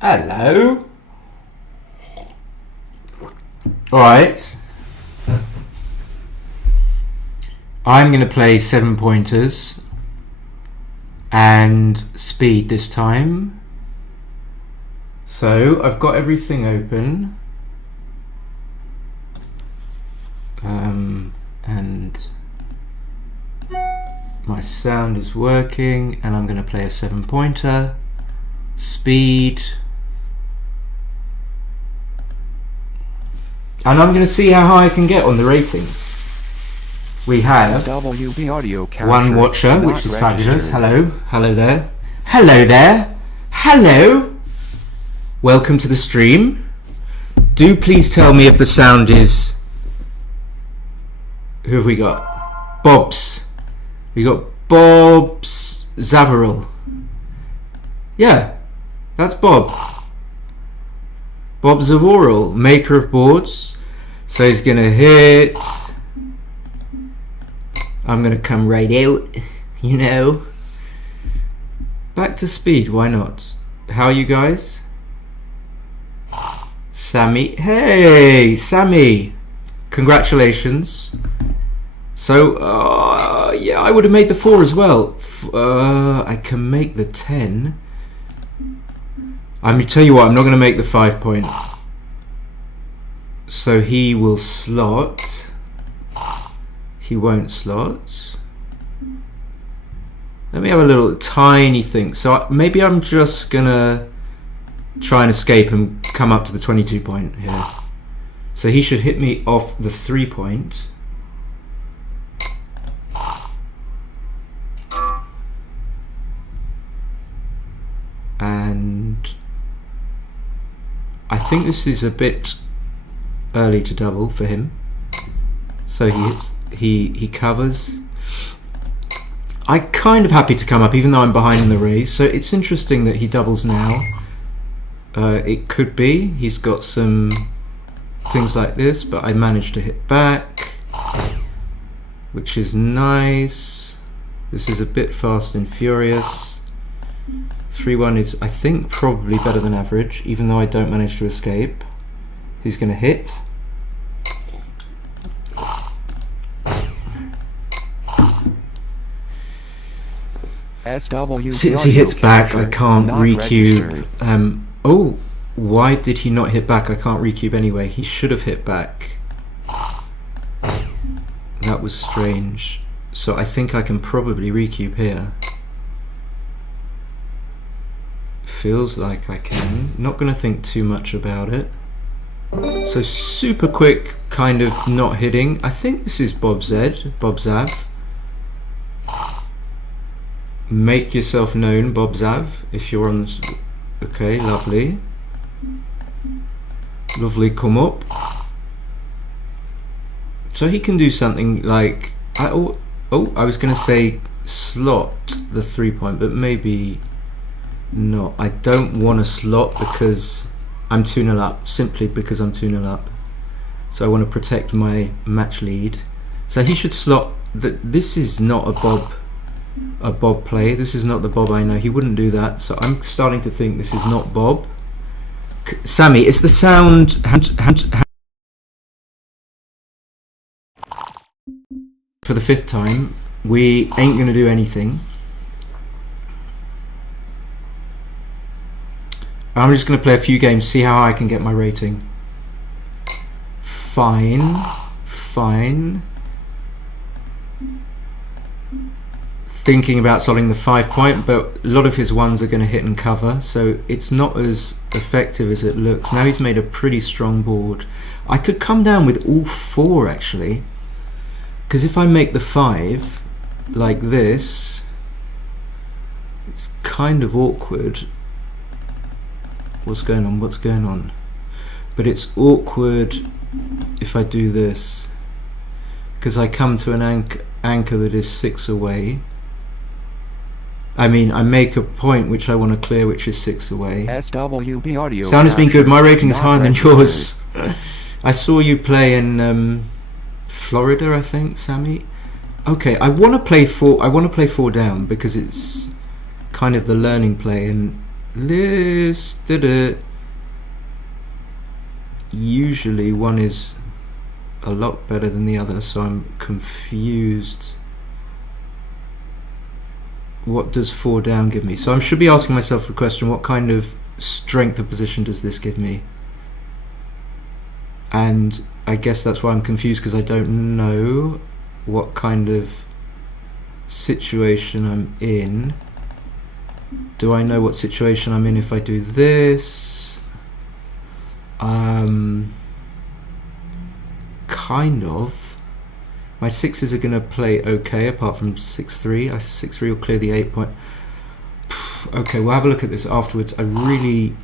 Hello. Alright. I'm going to play 7 pointers and speed this time. So I've got everything open. And my sound is working, and I'm going to play a 7 pointer. Speed. And I'm going to see how high I can get on the ratings. We have one watcher, which is fabulous. Hello, hello there. Hello there. Hello. Welcome to the stream. Do please tell me if the sound is... Who have we got? Bobs. We got Bob's Zavaril. Yeah, that's Bob. Bob Zavaril, maker of boards. So he's gonna hit. I'm gonna come right out, you know. Back to speed, why not? How are you guys? Sammy, hey, Sammy. Congratulations. So, yeah, I would have made the 4 as well. I can make the 10. I'm going to tell you what, I'm not going to make the 5 point. So he will slot. He won't slot. Let me have a little tiny thing. So maybe I'm just going to try and escape and come up to the 22 point here. So he should hit me off the 3 point. And I think this is a bit early to double for him. So he covers. I'm kind of happy to come up even though I'm behind in the raise. So it's interesting that he doubles now. It could be he's got some things like this, but I managed to hit back, which is nice. This is a bit fast and furious. 3-1 is, I think, probably better than average, even though I don't manage to escape. He's going to hit. Since he hits back, I can't recube. Oh, why did he not hit back? I can't recube anyway. He should have hit back. That was strange. So I think I can probably recube here. Feels like I can. Not going to think too much about it. So super quick, kind of not hitting. I think this is Bob Zav. Make yourself known, Bob Zav, if you're on this. Okay, lovely. Lovely, come up. So he can do something like... I was going to say slot the 3 point, but maybe... No, I don't want to slot because I'm 2-0 up, simply because I'm 2-0 up. So I want to protect my match lead. So he should slot. This is not a Bob play. This is not the Bob I know. He wouldn't do that. So I'm starting to think this is not Bob. Sammy, it's the sound. For the 5th time, we ain't going to do anything. I'm just going to play a few games, see how I can get my rating. Fine. Thinking about slotting the 5 point, but a lot of his ones are going to hit and cover, so it's not as effective as it looks. Now he's made a pretty strong board. I could come down with all 4 actually, because if I make the 5 like this, it's kind of awkward. What's going on? But it's awkward if I do this, because I come to an anchor that is 6 away. I mean, I make a point which I want to clear, which is 6 away. SWB audio. Sound has been good. My rating is higher than yours. I saw you play in Florida, I think, Sammy. Okay, I want to play 4. I want to play 4 down because it's kind of the learning play, and This did it. Usually one is a lot better than the other, so I'm confused. What does 4 down give me? So I should be asking myself the question, what kind of strength of position does this give me? And I guess that's why I'm confused, because I don't know what kind of situation I'm in. Do I know what situation I'm in if I do this? Kind of. My 6s are going to play okay, apart from 6-3. 6-3 will clear the 8 point. Okay, we'll have a look at this afterwards. I really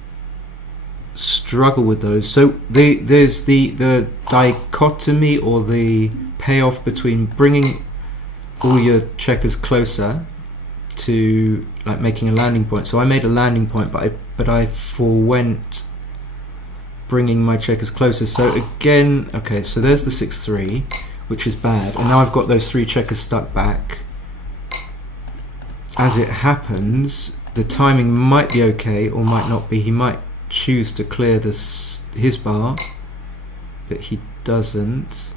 struggle with those. So there's the dichotomy, or the payoff between bringing all your checkers closer to like making a landing point. So I made a landing point, but I forwent bringing my checkers closer. So again, okay, so there's the 6-3, which is bad, and now I've got those 3 checkers stuck back. As it happens, the timing might be okay or might not be. He might choose to clear his bar, but he doesn't.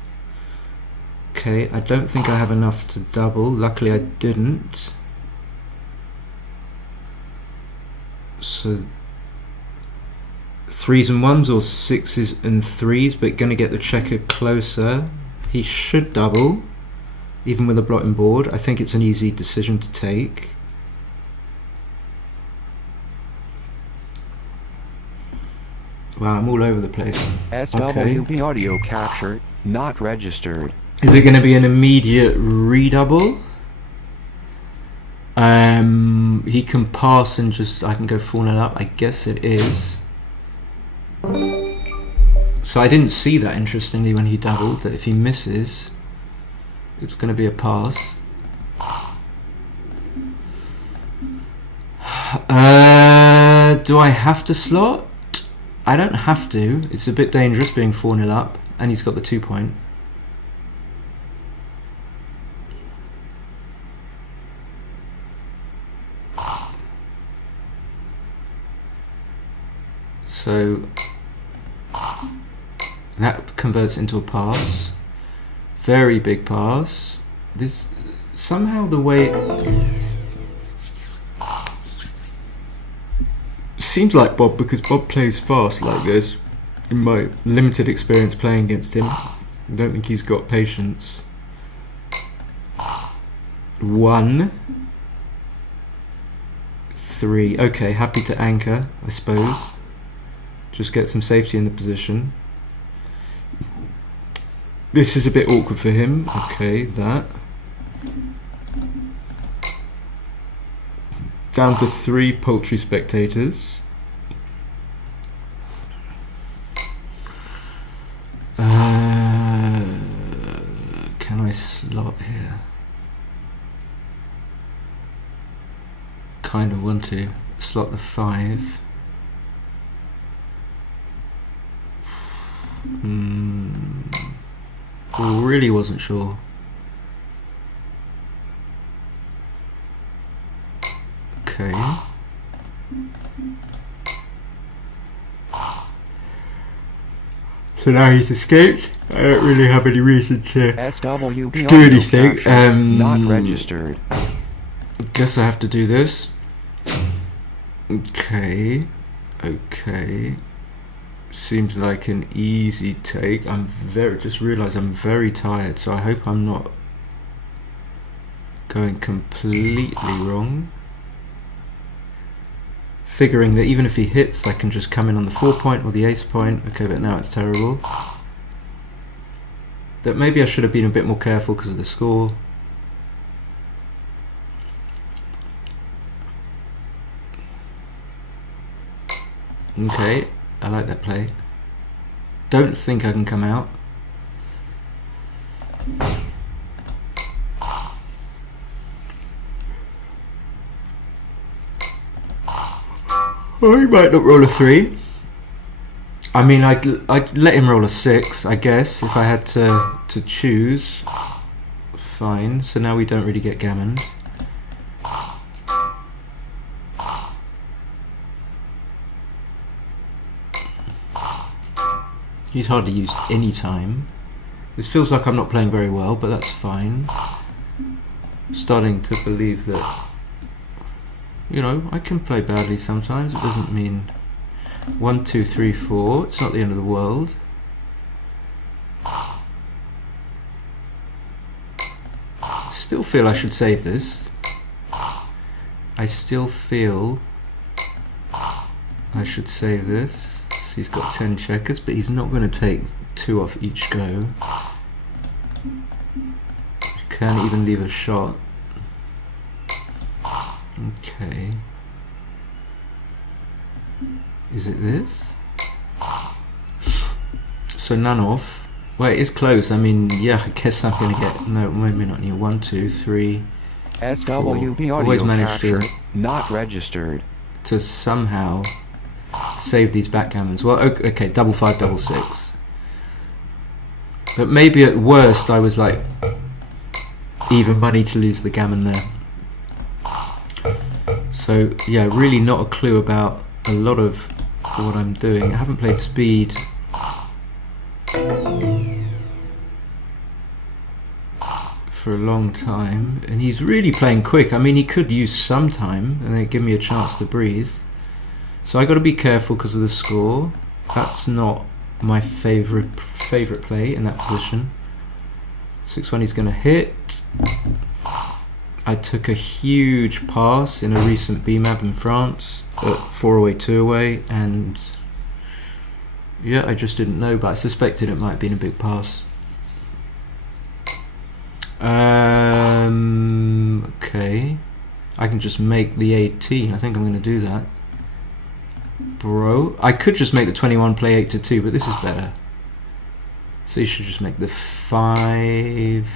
Okay, I don't think I have enough to double. Luckily I didn't. So 3s and 1s, or 6s and 3s, but going to get the checker closer. He should double, even with a blotting board. I think it's an easy decision to take. Wow, I'm all over the place. SWB audio capture not registered. Is it going to be an immediate redouble? He can pass and just, I can go 4-0 up. I guess it is. So I didn't see that, interestingly, when he doubled, that if he misses, it's going to be a pass. Do I have to slot? I don't have to. It's a bit dangerous being 4-0 up, and he's got the 2 point. So that converts into a pass. Very big pass. This somehow the way seems like Bob, because Bob plays fast like this. In my limited experience playing against him, I don't think he's got patience. 1, 3. Okay, happy to anchor, I suppose. Just get some safety in the position. This is a bit awkward for him. Okay, that. Down to 3 poultry spectators. Can I slot here? Kind of want to slot the 5. Really wasn't sure. Okay. So now he's escaped. I don't really have any reason to SWB do anything. not registered. Guess I have to do this. Okay. Okay. Seems like an easy take. Just realised I'm very tired, so I hope I'm not going completely wrong. Figuring that even if he hits, I can just come in on the 4 point or the ace point. Okay, but now it's terrible. That maybe I should have been a bit more careful because of the score. Okay, I like that play. Don't think I can come out. Oh, he might not roll a 3. I mean, I'd let him roll a 6, I guess, if I had to choose. Fine. So now we don't really get gammoned. He's hardly used any time. This feels like I'm not playing very well, but that's fine. Starting to believe that, you know, I can play badly sometimes. It doesn't mean 1, 2, 3, 4. It's not the end of the world. Still feel I should save this. I still feel I should save this. So he's got 10 checkers, but he's not going to take 2 off each go. Can't even leave a shot. Okay. Is it this? So none off. Well, it is close. I mean, yeah, I guess I'm going to get... No, maybe not near. 1, 2, 3... SWB Always audio managed capture to not registered. somehow save these backgammons. Well, okay, double 5, double 6. But maybe at worst I was like even money to lose the gammon there. So yeah, really not a clue about a lot of what I'm doing. I haven't played speed for a long time, and he's really playing quick. I mean, he could use some time and then give me a chance to breathe. So I got to be careful because of the score. That's not my favorite play in that position. 6-1 he's going to hit. I took a huge pass in a recent B-map in France at 4 away, 2 away, and yeah, I just didn't know, but I suspected it might have been a big pass. Okay, I can just make the 18. I think I'm going to do that. Bro, I could just make the 21 play 8 to 2, but this is better. So you should just make the 5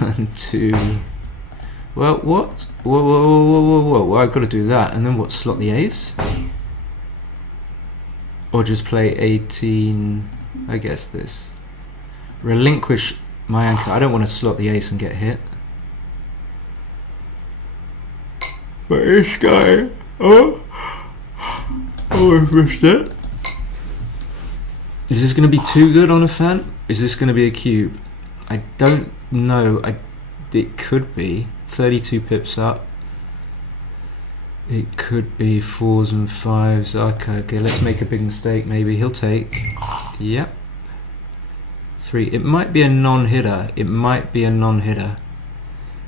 and 2. Well, what? Whoa, well, I've got to do that, and then what, slot the ace? Or just play 18, I guess this. Relinquish my anchor. I don't want to slot the ace and get hit. But this guy, I've missed it. Is this going to be too good on a fan? Is this going to be a cube? I don't know. It could be 32 pips up. It could be 4s and 5s. Okay, let's make a big mistake. Maybe he'll take. Yep. 3. It might be a non-hitter. It might be a non-hitter.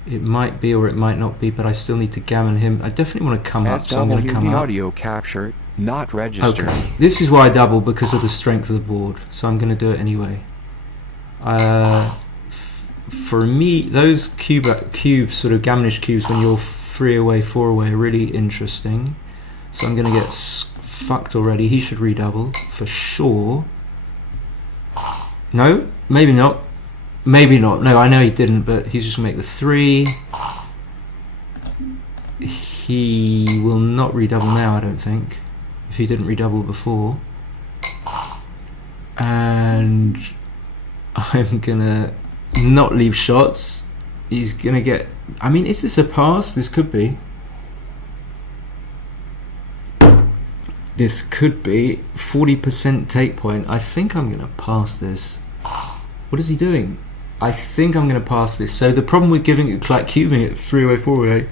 It might be or it might not be, but I still need to gammon him. I definitely want to come up, so I'm going to come SWB up. audio capture not registered. Okay, this is why I double, because of the strength of the board, so I'm going to do it anyway. For me, those cubes, sort of gammonish cubes, when you're 3 away, 4 away, are really interesting. So I'm going to get fucked already. He should redouble for sure. No, maybe not. Maybe not. No, I know he didn't, but he's just going to make the 3. He will not redouble now, I don't think, if he didn't redouble before. And I'm going to not leave shots. He's going to get... I mean, is this a pass? This could be. This could be 40% take point. I think I'm going to pass this. What is he doing? I think I'm going to pass this. So the problem with giving it, like cubing it 3 away, 4 away,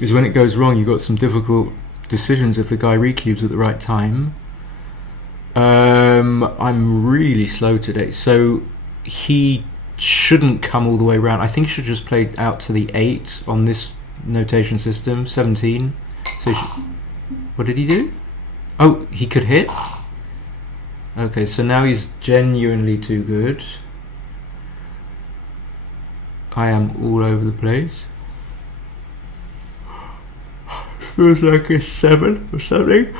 is when it goes wrong, you've got some difficult decisions if the guy recubes at the right time. I'm really slow today, so he shouldn't come all the way around. I think he should just play out to the 8 on this notation system. 17. So what did he do? Oh, he could hit. Okay, so now he's genuinely too good. I am all over the place. Feels like a 7 or something.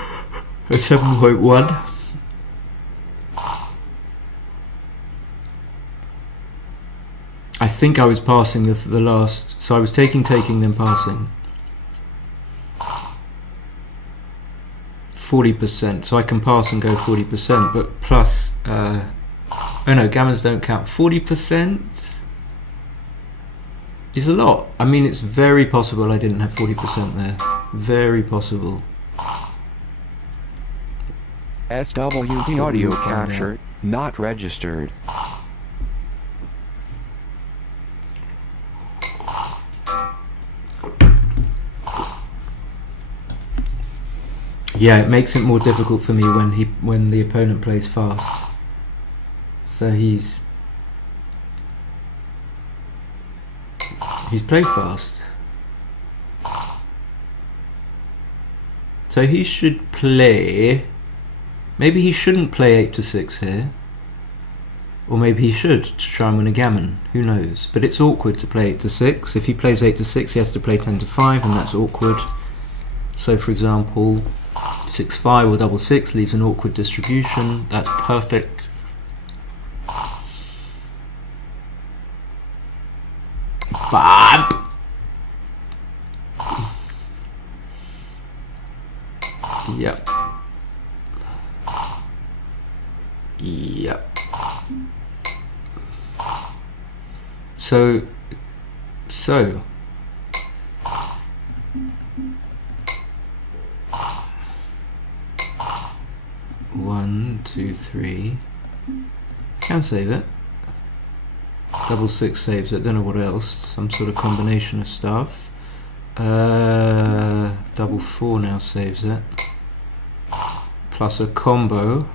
A 7.1. I think I was passing the last, so I was taking, then passing. 40%, so I can pass and go 40%, but plus, oh no, gammons don't count. 40% is a lot. I mean, it's very possible I didn't have 40% there. Very possible. SWT audio capture not registered. Yeah, it makes it more difficult for me when the opponent plays fast. So he's played fast. So he should play. Maybe he shouldn't play 8 to 6 here. Or maybe he should, to try and win a gammon. Who knows? But it's awkward to play 8 to 6. If he plays 8 to 6, he has to play 10 to 5, and that's awkward. So for example, 6-5 or double 6 leaves an awkward distribution. That's perfect. Bob! Yep. Yep. So 1, 2, 3. Can save it. Double 6 saves it. Don't know what else. Some sort of combination of stuff. Double 4 now saves it. Plus a combo.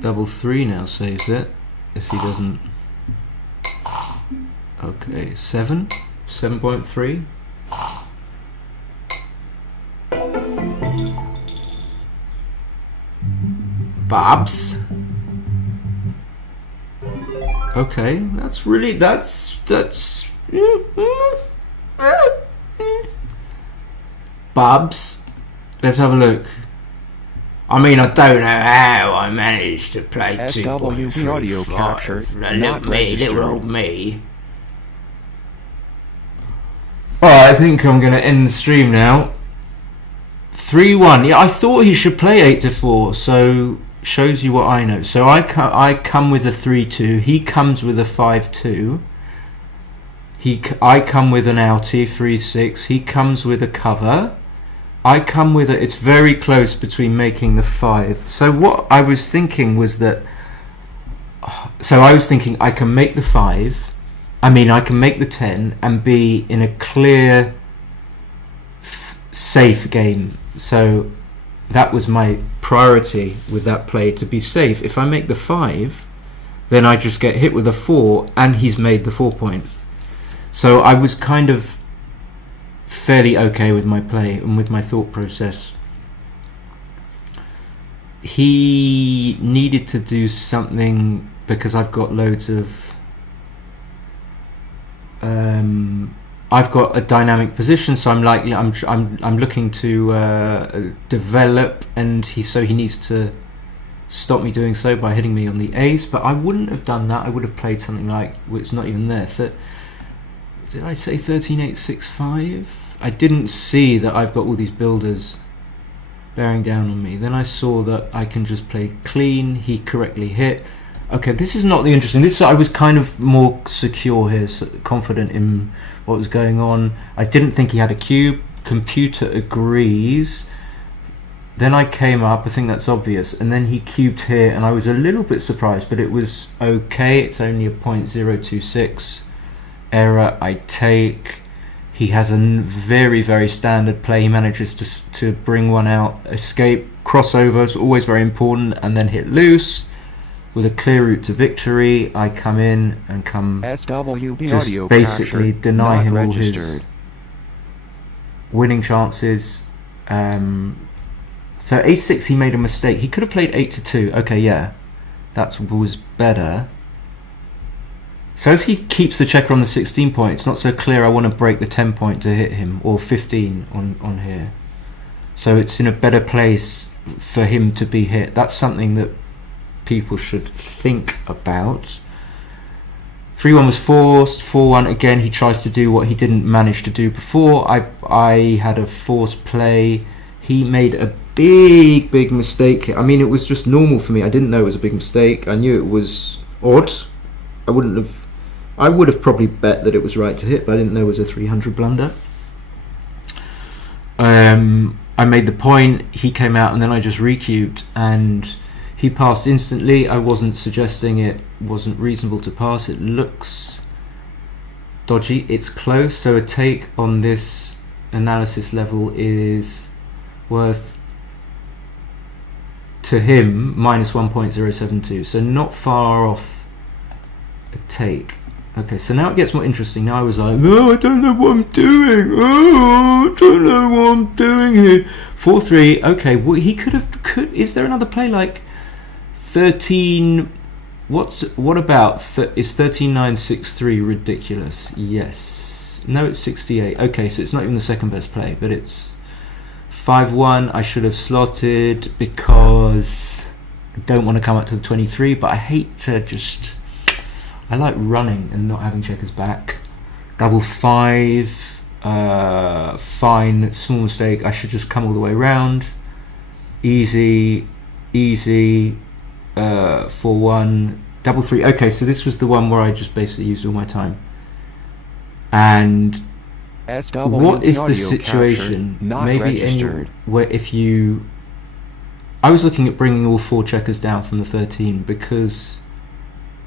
Double 3 now saves it. If he doesn't. Okay, 7. 7.3. Babs. Okay, that's Babs. Let's have a look. I mean, I don't know how I managed to play SWT audio capture not registered. Little old me. Alright, I think I'm going to end the stream now. 3-1. Yeah, I thought he should play 8 to 4, so shows you what I know. So I come with a 3-2. He comes with a 5-2. I come with an outie, 3-6. He comes with a cover. I come with it's very close between making the 5. So what I was thinking was that, I can make the 5, I can make the 10 and be in a clear, safe game. So that was my priority with that play, to be safe. If I make the 5, then I just get hit with a 4 and he's made the 4 point. So I was kind of fairly okay with my play and with my thought process. He needed to do something because I've got loads of I've got a dynamic position, so I'm looking to develop, and he needs to stop me doing so by hitting me on the ace. But I wouldn't have done that. I would have played something like, well, it's not even there. Did I say 13-8-6-5? I didn't see that I've got all these builders bearing down on me. Then I saw that I can just play clean. He correctly hit. Okay, this is not the interesting. I was kind of more secure here, confident in what was going on. I didn't think he had a cube. Computer agrees. Then I came up, I think that's obvious, and then he cubed here, and I was a little bit surprised, but it was okay. It's only a 0.026 error. I take. He has a very, very standard play. He manages to bring one out, escape, crossovers, always very important, and then hit loose with a clear route to victory. I come in and just basically deny him all his winning chances. So a6, he made a mistake. He could have played 8-2. Okay, yeah, that was better. So if he keeps the checker on the 16 point, it's not so clear I want to break the 10 point to hit him, or 15 on here. So it's in a better place for him to be hit. That's something that people should think about. 3-1 was forced. 4-1 again, he tries to do what he didn't manage to do before. I had a forced play. He made a big mistake. I mean, it was just normal for me. I didn't know it was a big mistake. I knew it was odd. I would have probably bet that it was right to hit, but I didn't know it was a 300 blunder. I made the point, he came out, and then I just recubed, and he passed instantly. I wasn't suggesting it wasn't reasonable to pass. It looks dodgy. It's close, so a take on this analysis level is worth, to him, minus 1.072, so not far off a take. Okay, so now it gets more interesting. Now I was like, oh, I don't know what I'm doing. Oh, I don't know what I'm doing here. 4-3. Okay, well, he could. Is there another play like 13? What about? Is 13-9-6-3 ridiculous? Yes. No, it's 68. Okay, so it's not even the second best play, but it's 5-1. I should have slotted because I don't want to come up to the 23, but I hate to just. I like running and not having checkers back. Double 5, fine, small mistake. I should just come all the way around. Easy, 4-1, double 3. Okay, so this was the one where I just basically used all my time. And what is the situation? Maybe where if you... I was looking at bringing all 4 checkers down from the 13 because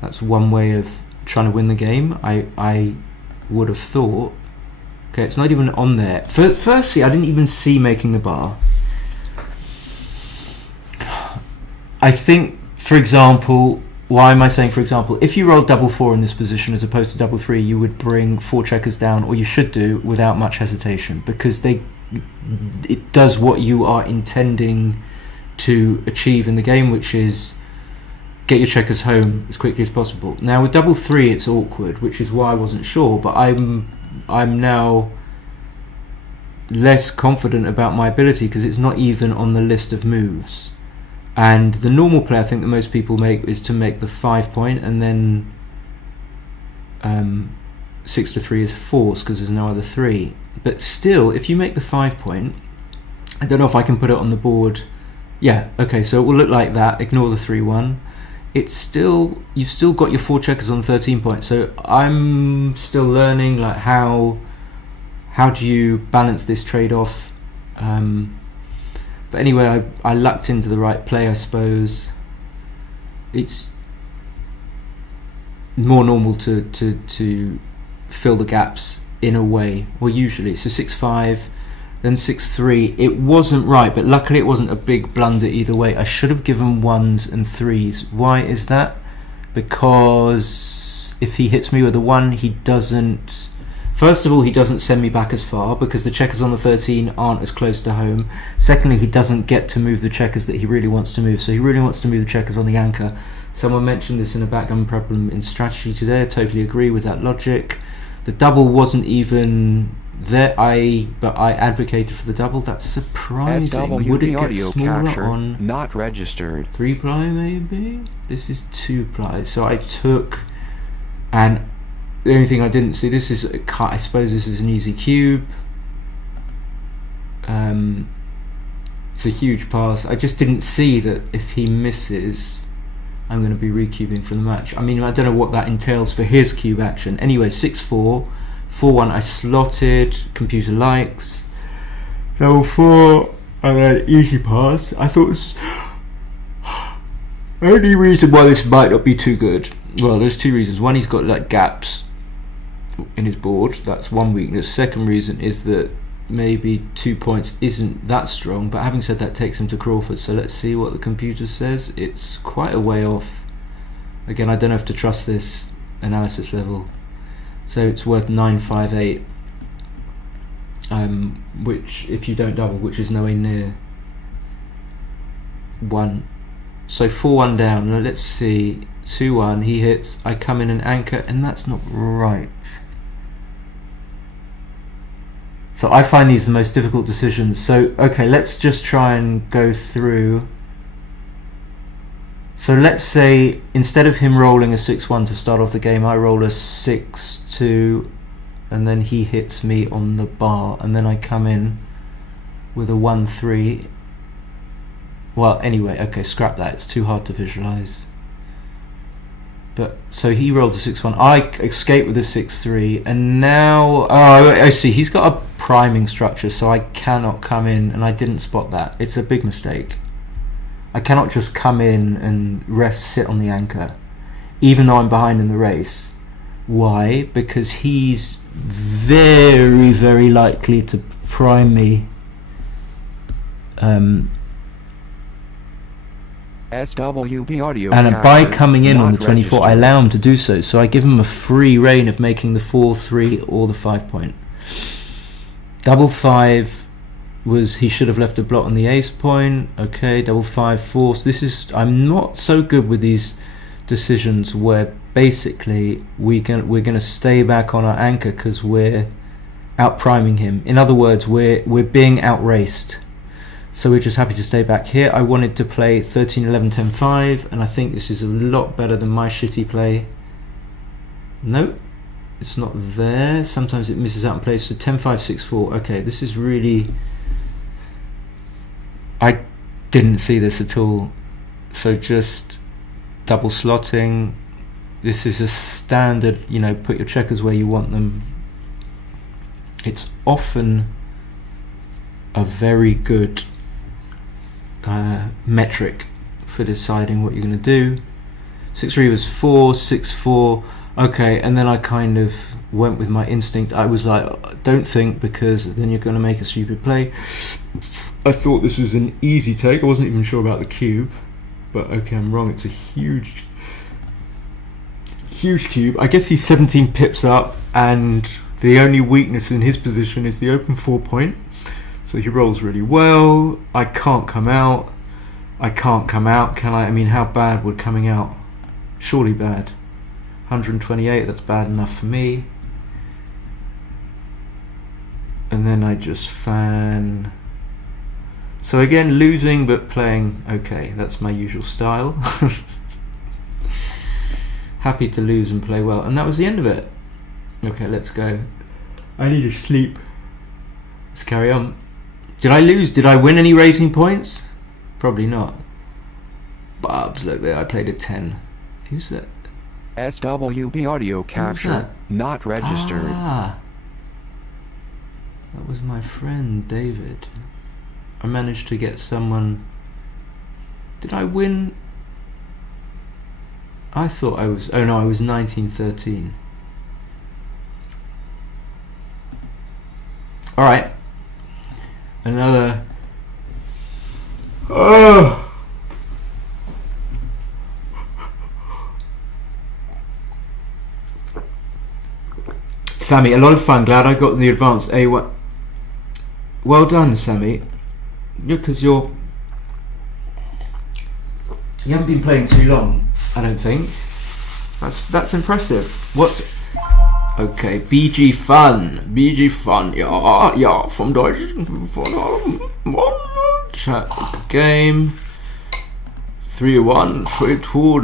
that's one way of trying to win the game. I would have thought... Okay, it's not even on there. Firstly, I didn't even see making the bar. I think, for example... Why am I saying, for example, if you rolled double 4 in this position as opposed to double 3, you would bring 4 checkers down, or you should do, without much hesitation, because it does what you are intending to achieve in the game, which is get your checkers home as quickly as possible. Now with double 3 it's awkward, which is why I wasn't sure, but I'm now less confident about my ability because it's not even on the list of moves. And the normal play I think that most people make is to make the 5 point, and then 6 to 3 is forced because there's no other 3. But still, if you make the 5 point, I don't know if I can put it on the board. Yeah, okay, so it will look like that. Ignore the 3-1. It's still, you've still got your 4 checkers on 13 points. So I'm still learning like how do you balance this trade-off. But anyway, I lucked into the right play, I suppose. It's more normal to fill the gaps in a way. Well, usually. So 6-5, then 6-3. It wasn't right, but luckily it wasn't a big blunder either way. I should have given 1s and 3s. Why is that? Because if he hits me with a 1, he doesn't... First of all, he doesn't send me back as far because the checkers on the 13 aren't as close to home. Secondly, he doesn't get to move the checkers that he really wants to move. So he really wants to move the checkers on the anchor. Someone mentioned this in a backgammon problem in strategy today. I totally agree with that logic. The double wasn't even there, but I advocated for the double. That's surprising. Would it get smaller on not registered 3-ply maybe? This is 2-ply. So I took, and the only thing I didn't see, this is, I suppose this is an easy cube. It's a huge pass. I just didn't see that if he misses, I'm going to be recubing for the match. I mean, I don't know what that entails for his cube action. Anyway, 6-4, 4-1, I slotted, computer likes. Level 4, and then easy pass. I thought this... Only reason why this might not be too good, well, there's 2 reasons. One, he's got like gaps in his board. That's one weakness. Second reason is that maybe 2 points isn't that strong, but having said that, takes him to Crawford. So let's see what the computer says. It's quite a way off. Again, I don't have to trust this analysis level. So it's worth 958, which if you don't double, which is nowhere near 1. So 4-1 down. Now let's see. 2-1, he hits, I come in and anchor, and that's not right. So I find these the most difficult decisions. So okay, let's just try and go through. So let's say instead of him rolling a 6-1 to start off the game, I roll a 6-2, and then he hits me on the bar, and then I come in with a 1-3. Well, anyway, okay, scrap that, it's too hard to visualize. But so he rolls a 6-1. I escape with a 6-3, and now I see he's got a priming structure, so I cannot come in, and I didn't spot that. It's a big mistake. I cannot just come in and sit on the anchor, even though I'm behind in the race. Why? Because he's very, very likely to prime me. SWB audio And capture, by coming in on the not 24, I registered. allow him to do so. So I give him a free reign of making the 4-3 or the 5 point. Double 5 was he should have left a blot on the ace point. Okay, double 5 force. I'm not so good with these decisions where basically we're gonna stay back on our anchor because we're out priming him. In other words, we're being outraced. So we're just happy to stay back here. I wanted to play 13, 11, 10, 5, and I think this is a lot better than my shitty play. Nope, it's not there. Sometimes it misses out in place. So 10, 5, 6, 4. Okay, this is really... I didn't see this at all. So just double slotting. This is a standard, put your checkers where you want them. It's often a very good metric for deciding what you're going to do. 6-3 was 4, 6-4. Okay, and then I kind of went with my instinct. I was like, don't think, because then you're going to make a stupid play. I thought this was an easy take. I wasn't even sure about the cube, but okay, I'm wrong. It's a huge cube. I guess he's 17 pips up, and the only weakness in his position is the open 4 point. So he rolls really well. I can't come out. Can I? I mean, how bad would coming out? Surely bad. 128, that's bad enough for me. And then I just fan. So again, losing but playing okay. That's my usual style. Happy to lose and play well. And that was the end of it. Okay, let's go. I need to sleep. Let's carry on. Did I lose? Did I win any rating points? Probably not. Bubs, look there, I played a 10. Who's that? SWB audio capture, not registered. Ah, that was my friend David. I managed to get someone. Did I win? I thought I was. Oh no, I was 1913. All right. Another. Oh. Sammy, a lot of fun. Glad I got the advanced A1. Well done, Sammy. Yeah, because you haven't been playing too long, I don't think. That's impressive. What's okay? BG Fun. Ja, vom Deutschen chat game. 3-1, 3-2,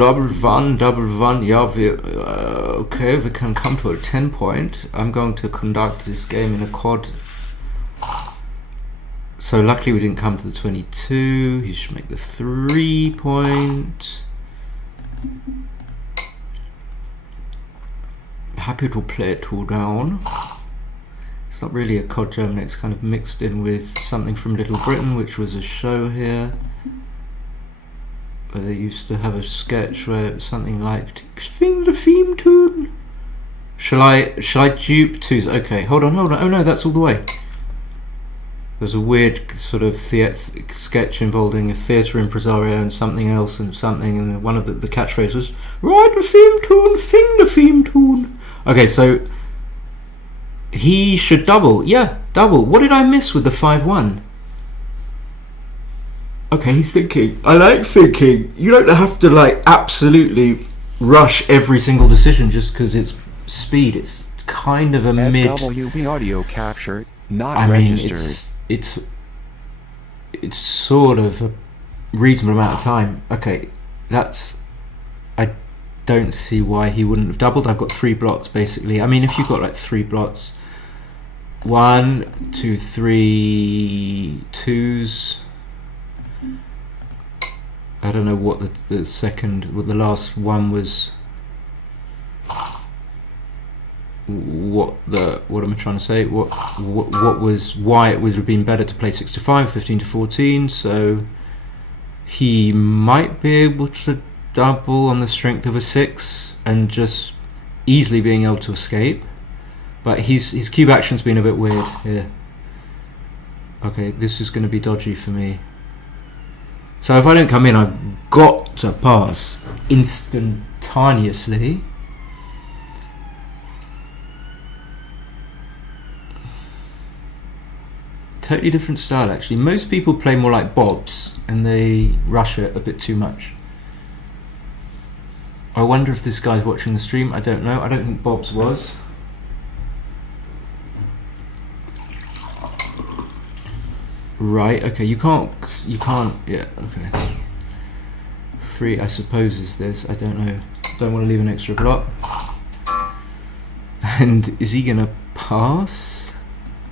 double one. Yeah, okay, we can come to a 10 point. I'm going to conduct this game in a quad. So luckily we didn't come to the 22. He should make the 3 point. Happy to play 2 down. It's not really a COD German, it's kind of mixed in with something from Little Britain, which was a show here. Where they used to have a sketch where it was something like sing the theme tune. Shall I dupe twos? Okay, hold on. Oh no, that's all the way. There's a weird sort of sketch involving a theatre impresario and something else and something, and one of the catchphrases was write the theme tune, sing the theme tune. Okay, so he should double. Yeah, double. What did I miss with the 5-1? Okay, he's thinking. I like thinking. You don't have to like absolutely rush every single decision just because it's speed. It's kind of a mid. SWB audio capture, not I mean, registered. it's sort of a reasonable amount of time. Okay, I don't see why he wouldn't have doubled. I've got 3 blots basically. I mean, if you've got like 3 blots, 1, 2, 3 twos. I don't know what the last one was. what am I trying to say? What was why it would have been better to play 6 to 5, 15 to 14. So he might be able to double on the strength of a 6 and just easily being able to escape. But his cube action's been a bit weird here. Okay, this is going to be dodgy for me. So if I don't come in, I've got to pass instantaneously. Totally different style, actually. Most people play more like Bob's, and they rush it a bit too much. I wonder if this guy's watching the stream. I don't know. I don't think Bob's was. Right, okay, you can't, yeah, okay. 3, I suppose, is this, I don't know. Don't want to leave an extra block. And is he going to pass?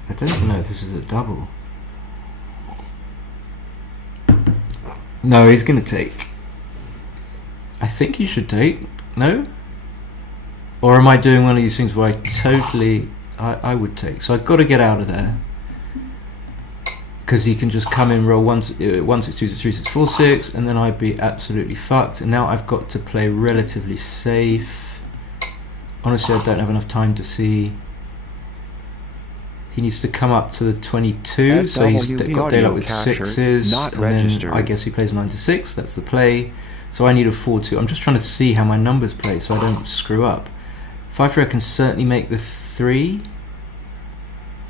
I don't know if this is a double. No, he's going to take. I think he should take, no? Or am I doing one of these things where I would take. So I've got to get out of there. Because he can just come in, roll 1, 6, 2, 6, 3, 6, 4, 6, and then I'd be absolutely fucked. And now I've got to play relatively safe. Honestly, I don't have enough time to see. He needs to come up to the 22, so he's got daylight with 6s. Not and registered. then I guess he plays 9 to 6, that's the play. So I need a 4-2. I'm just trying to see how my numbers play so I don't screw up. 5-3, I can certainly make the 3.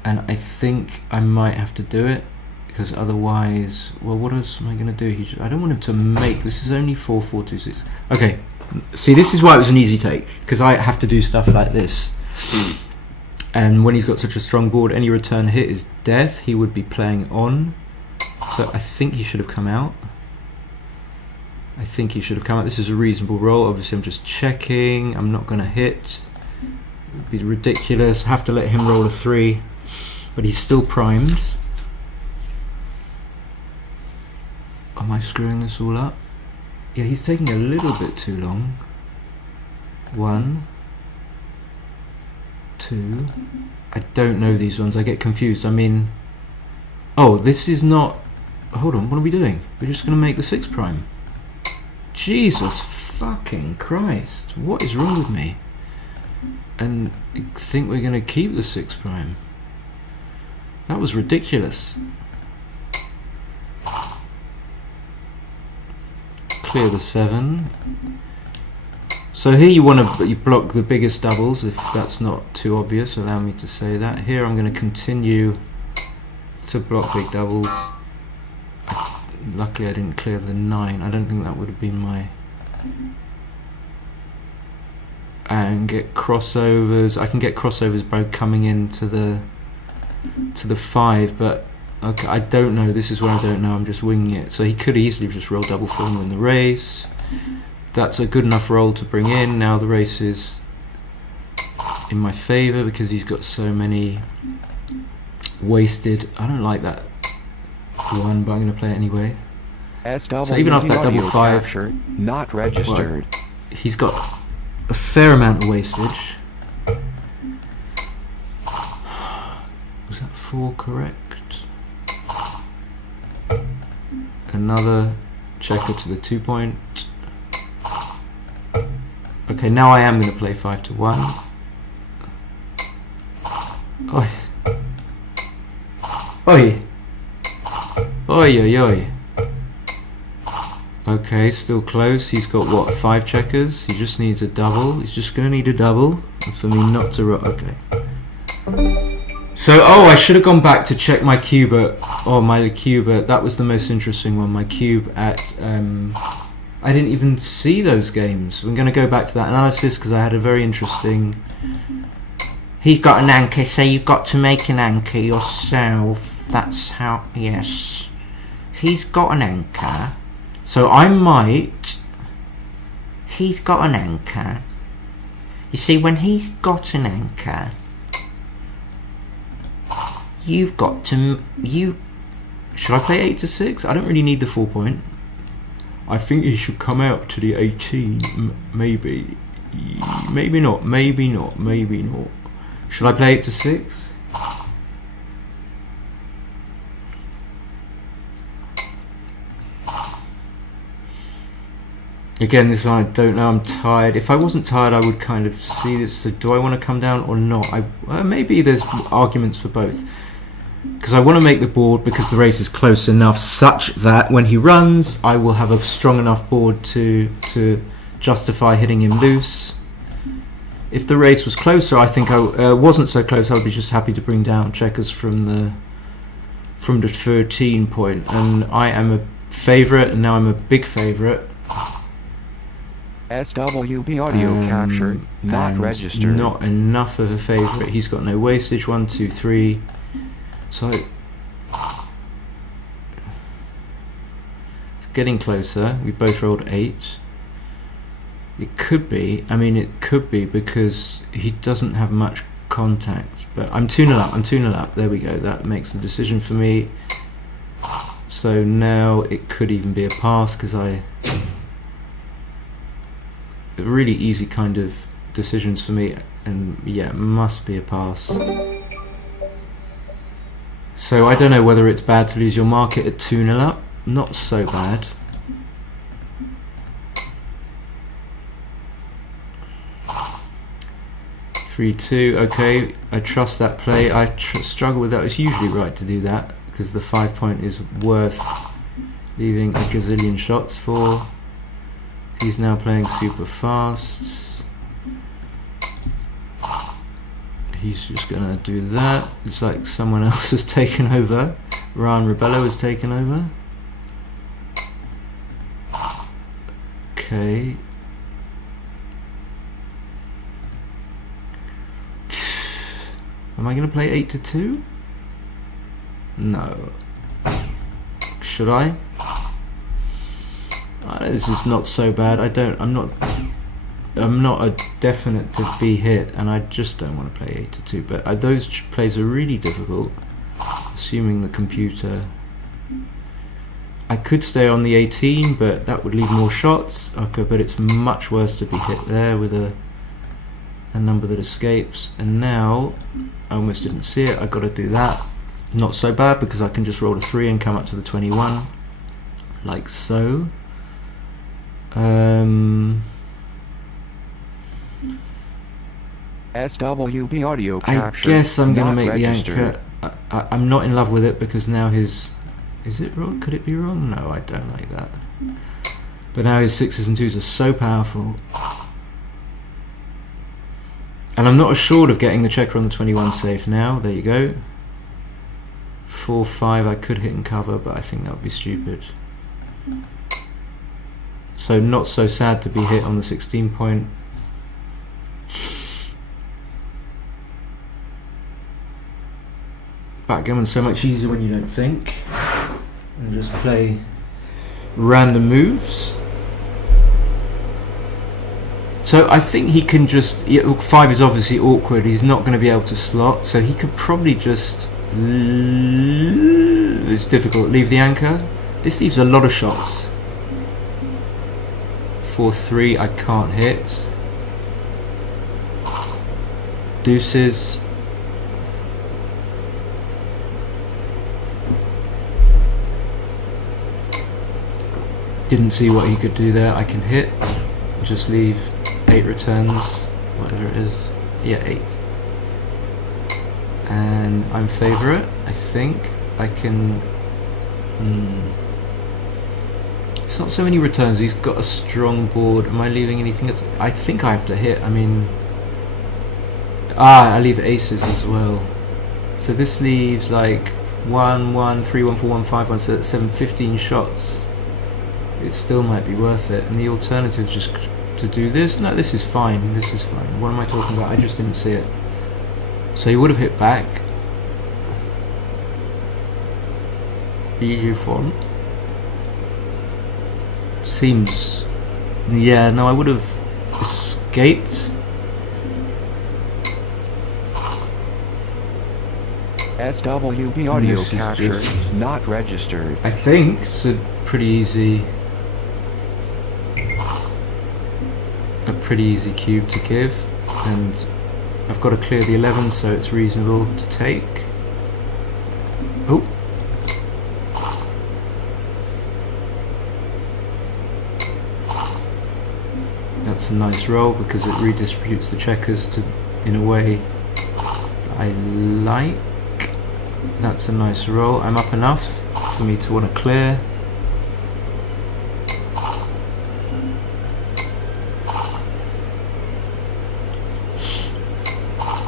And I think I might have to do it. Because otherwise, well, what else am I going to do? I don't want him to make. This is only 4, 4, 2, 6. Okay, see, this is why it was an easy take, because I have to do stuff like this. And when he's got such a strong board, any return hit is death. He would be playing on. So I think he should have come out. This is a reasonable roll. Obviously, I'm just checking. I'm not going to hit. It would be ridiculous. I have to let him roll a 3, but he's still primed. Am I screwing this all up? Yeah, he's taking a little bit too long. 1, 2. I don't know these ones. I get confused. I mean, oh, this is not. Hold on. What are we doing? We're just going to make the 6 prime. Jesus fucking Christ! What is wrong with me? And I think we're going to keep the 6 prime. That was ridiculous. Clear the 7. So here you want to block the biggest doubles, if that's not too obvious. Allow me to say that. Here I'm going to continue to block big doubles. Luckily I didn't clear the 9. I don't think that would have been my... And get crossovers. I can get crossovers by coming into the 5, but okay, I don't know. This is where I don't know. I'm just winging it. So he could easily just roll double for him in the race. That's a good enough roll to bring in. Now the race is in my favour because he's got so many wasted. I don't like that 1, but I'm going to play it anyway. So even after that double 5, capture, not registered. Well, he's got a fair amount of wastage. Was that 4 correct? Another checker to the 2 point. Okay, now I am going to play 5 to 1. Oi. Oi. Oi, oi, oi. Okay, still close. He's got what, 5 checkers? He just needs a double. He's just going to need a double for me not to roll. Okay. So, oh, I should have gone back to check my cube at, my cube at, that was the most interesting one, my cube at, I didn't even see those games. I'm going to go back to that analysis because I had a very interesting... He got an anchor, so you've got to make an anchor yourself. That's how, yes. He's got an anchor. So I might... He's got an anchor. You see, when he's got an anchor... You've got to... Should I play 8 to 6? I don't really need the 4 point. I think he should come out to the 18, maybe. Maybe not, maybe not, maybe not. Should I play 8 to 6? Again, this one I don't know. I'm tired. If I wasn't tired, I would kind of see this. So, do I want to come down or not? Maybe there's arguments for both. Because I want to make the board because the race is close enough, such that when he runs, I will have a strong enough board to justify hitting him loose. If the race was closer, I think I wasn't so close. I would be just happy to bring down checkers from the 13 point. And I am a favourite, and now I'm a big favourite. SWB audio captured, not registered. Not enough of a favourite. He's got no wastage. 1, 2, 3. So it's getting closer. We both rolled 8. It could be. I mean, it could be because he doesn't have much contact. But I'm 2-0 up. I'm 2-0 up. There we go. That makes the decision for me. So now it could even be a pass because really easy kind of decisions for me, and yeah, must be a pass. So I don't know whether it's bad to lose your market at 2-0 up. Not so bad. Three, 2. Okay, I trust that play. I struggle with that. It's usually right to do that because the 5 point is worth leaving a gazillion shots for. He's now playing super fast. He's just gonna do that. It's like someone else has taken over. Ryan Rebello has taken over. Okay. Am I gonna play 8 to 2? No. Should I? This is not so bad. I'm not a definite to be hit, and I just don't want to play 8 to 2. But those plays are really difficult, assuming the computer. I could stay on the 18, but that would leave more shots. Okay, but it's much worse to be hit there with a number that escapes. And now I almost didn't see it. I got to do that. Not so bad because I can just roll a 3 and come up to the 21, like so. SWB audio captured. I guess I'm going to make registered. the anchor. I'm not in love with it because now his... Is it wrong? Could it be wrong? No, I don't like that. But now his 6s and 2s are so powerful. And I'm not assured of getting the checker on the 21 safe now. There you go. 4, 5, I could hit and cover, but I think that would be stupid. So not so sad to be hit on the 16 point. Backgammon's so much easier when you don't think and just play random moves. So I think he can just... 5 is obviously awkward. He's not going to be able to slot, so he could probably just... It's difficult. Leave the anchor. This leaves a lot of shots. 4, 3, I can't hit. Deuces. Didn't see what he could do there. I can hit. Just leave 8 returns. Whatever it is. Yeah, 8. And I'm favourite. I think I can... It's not so many returns. He's got a strong board. Am I leaving anything? I think I have to hit. I mean... I leave aces as well. So this leaves like 1, 1, 3, 1, 4, 1, 5, 1, 7, 15 shots. It still might be worth it. And the alternative is just to do this. No, this is fine. This is fine. What am I talking about? I just didn't see it. So he would have hit back. Beautiful. Seems... Yeah, no, I would have escaped. SWB audio captured, not registered. I think it's a pretty easy pretty easy cube to give, and I've got to clear the 11, so it's reasonable to take. Oh. That's a nice roll because it redistributes the checkers in a way I like. That's a nice roll. I'm up enough for me to want to clear.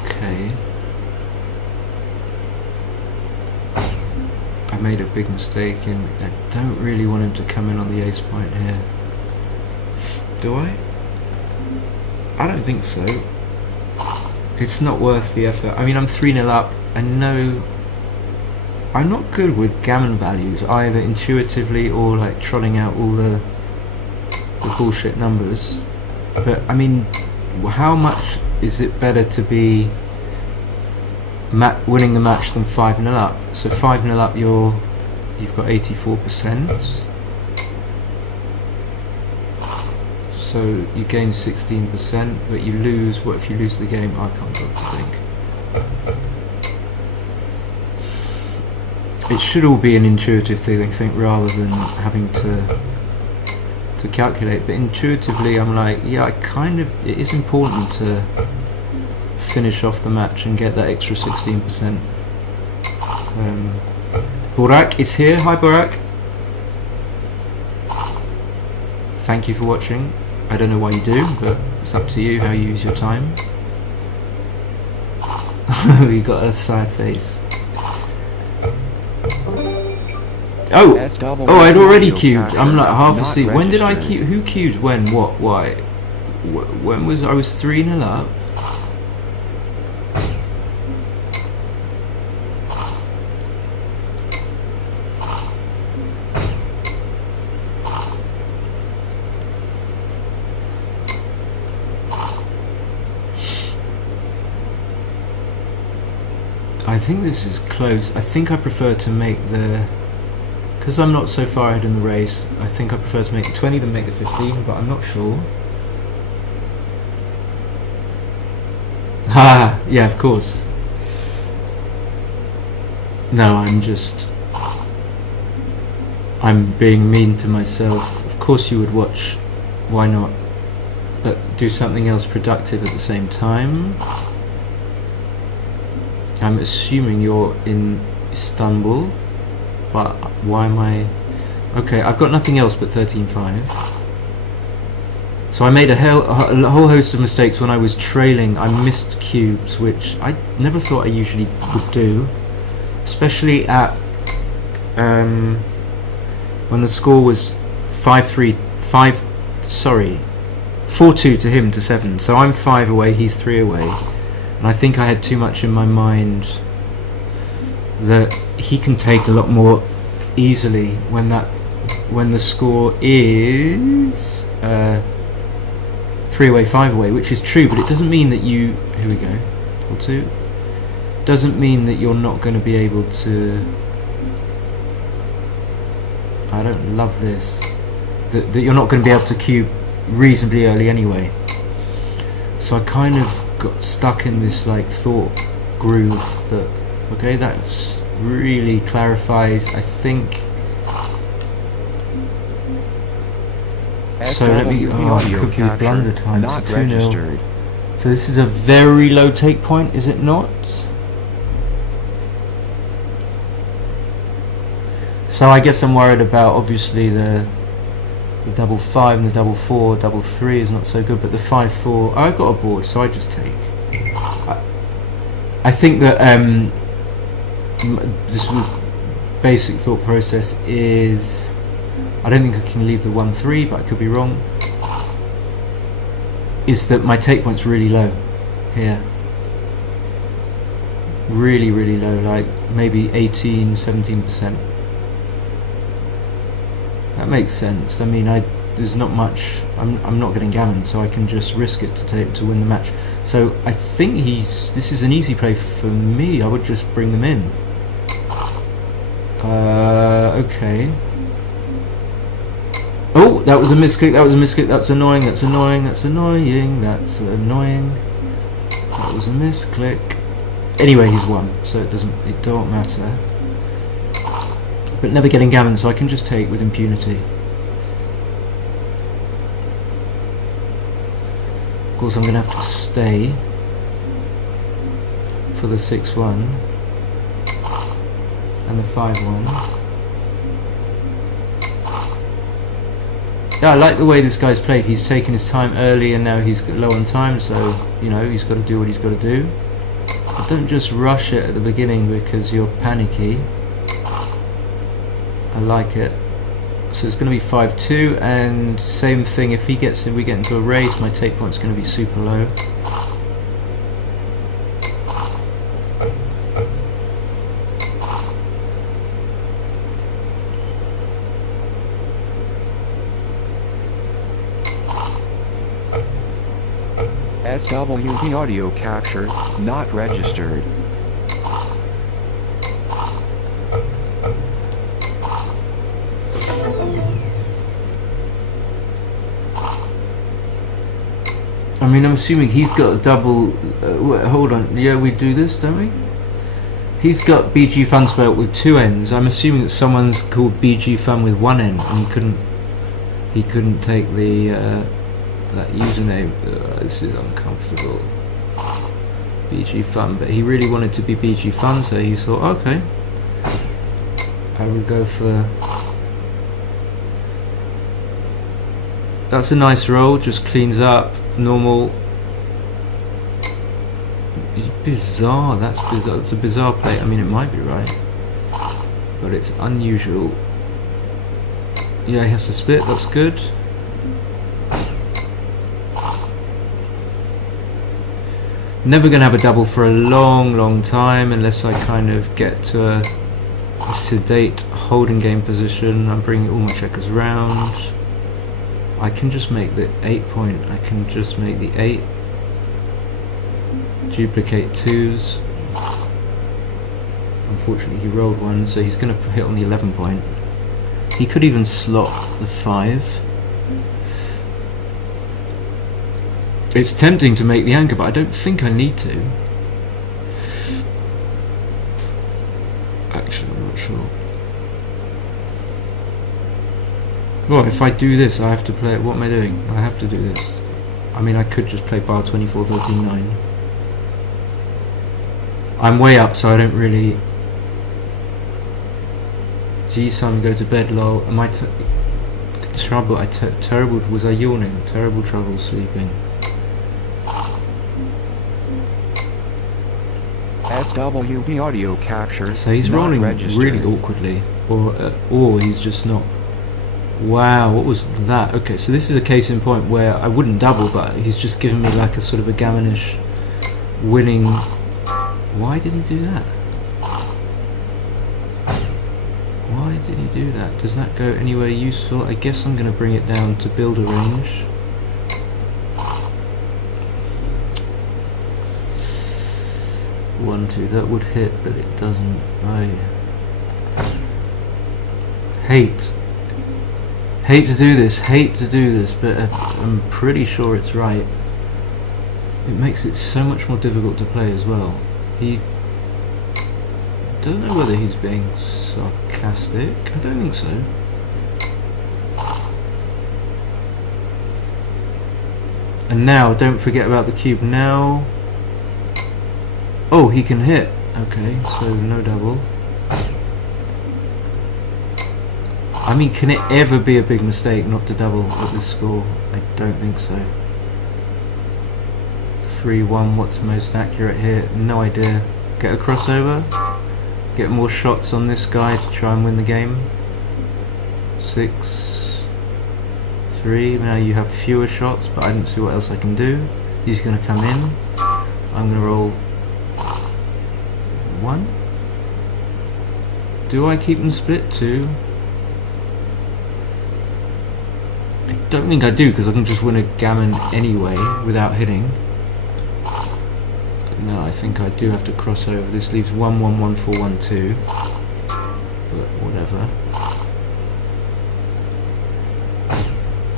Okay. I made a big mistake and I don't really want him to come in on the ace point here. Do I? I don't think so. It's not worth the effort. I mean, I'm 3-0 up. I know I'm not good with gammon values, either intuitively or like trotting out all the bullshit numbers. But I mean, how much is it better to be winning the match than 5-0 up? So 5-0 up, you've got 84%. So you gain 16%, but you lose. What if you lose the game? I can't bother to think. It should all be an intuitive thing, I think, rather than having to calculate. But intuitively, I'm like, yeah, it is important to finish off the match and get that extra 16%. Borak is here. Hi, Borak. Thank you for watching. I don't know why you do, but it's up to you how you use your time. You got a sad face. Oh! Oh, I'd already queued. I'm like half asleep. When did I queue? Who queued when? What? Why? When was I was 3-0 up? I think this is close. I think I prefer to make because I'm not so far ahead in the race, I think I prefer to make the 20 than make the 15, but I'm not sure. Ah, yeah, of course. No, I'm being mean to myself. Of course you would watch, why not? But do something else productive at the same time. I'm assuming you're in Istanbul, but why am I... Okay, I've got nothing else but 13.5. So I made a whole host of mistakes when I was trailing. I missed cubes, which I never thought I usually would do, especially at when the score was 4-2 to him to 7. So I'm 5 away, he's 3 away. And I think I had too much in my mind that he can take a lot more easily when the score is 3 away, 5 away, which is true, but it doesn't mean that you... Here we go. 4-2. Doesn't mean that you're not going to be able to... I don't love this. That you're not going to be able to cube reasonably early anyway. So I kind of got stuck in this like thought groove that, okay, that really clarifies, I think. So let me, it could be a blunder time, so 2-0. So this is a very low take point, is it not? So I guess I'm worried about, obviously, the double 5 and the double 4, double 3 is not so good, but the 5-4, I got a board, so I just take. I think that this basic thought process is, I don't think I can leave the 1-3, but I could be wrong, is that my take point's really low here. Really, really low, like maybe 18, 17%. That makes sense. I mean, there's not much. I'm not getting gammon, so I can just risk it to win the match. So I think this is an easy play for me. I would just bring them in. Okay. Oh, that was a misclick, that was a misclick, that's annoying, that's annoying, that's annoying, that's annoying. That was a misclick. Anyway, he's won, so it don't matter. But never getting gammon, so I can just take with impunity. Of course, I'm going to have to stay for the 6-1 and the 5-1. Yeah, I like the way this guy's played. He's taken his time early and now he's low on time, so, you know, he's got to do what he's got to do. But don't just rush it at the beginning because you're panicky. I like it. So it's going to be 5-2, and same thing, if we get into a race, my take point's going to be super low. SWB audio capture, not registered. I mean, I'm assuming he's got a double... wait, hold on. Yeah, we do this, don't we? He's got BG Fun spelled with 2 N's. I'm assuming that someone's called BG Fun with 1 N, and he couldn't take the that username. This is uncomfortable. BG Fun, but he really wanted to be BG Fun, so he thought, okay, I will go for... That's a nice roll. Just cleans up. Normal. It's bizarre. That's bizarre. It's a bizarre play. I mean, it might be right, but it's unusual. Yeah, he has to split. That's good. Never gonna have a double for a long time unless I kind of get to a sedate holding game position. I'm bringing all my checkers round. I can just make the 8 point. I can just make the 8. Duplicate 2s. Unfortunately, he rolled 1, so he's going to hit on the 11 point. He could even slot the 5. It's tempting to make the anchor, but I don't think I need to. Actually, I'm not sure. Well, if I do this, I have to play it. What am I doing? I have to do this. I mean, I could just play bar 24, 13, 9. I'm way up, so I don't really... Geez, time to go to bed, lol. Am I trouble? Terrible. Was I yawning? Terrible trouble sleeping. SWB audio capture. So he's not rolling registered. really awkwardly, or he's just not. Wow, what was that? Okay, so this is a case in point where I wouldn't double, but he's just giving me like a sort of a gammonish winning. Why did he do that? Why did he do that? Does that go anywhere useful? I guess I'm going to bring it down to build a range. One, two, that would hit, but it doesn't. I hate to do this, but I'm pretty sure it's right. It makes it so much more difficult to play as well. He... don't know whether he's being sarcastic. I don't think so. And now, don't forget about the cube. Now... oh, he can hit. Okay, so no double. I mean, can it ever be a big mistake not to double at this score? I don't think so. 3-1, what's most accurate here? No idea. Get a crossover. Get more shots on this guy to try and win the game. 6, 3. Now you have fewer shots, but I don't see what else I can do. He's going to come in. I'm going to roll 1. Do I keep them split? 2. I don't think I do, because I can just win a gammon anyway without hitting. No, I think I do have to cross over. This leaves 1, 1, 1, 4, 1, 2. But whatever.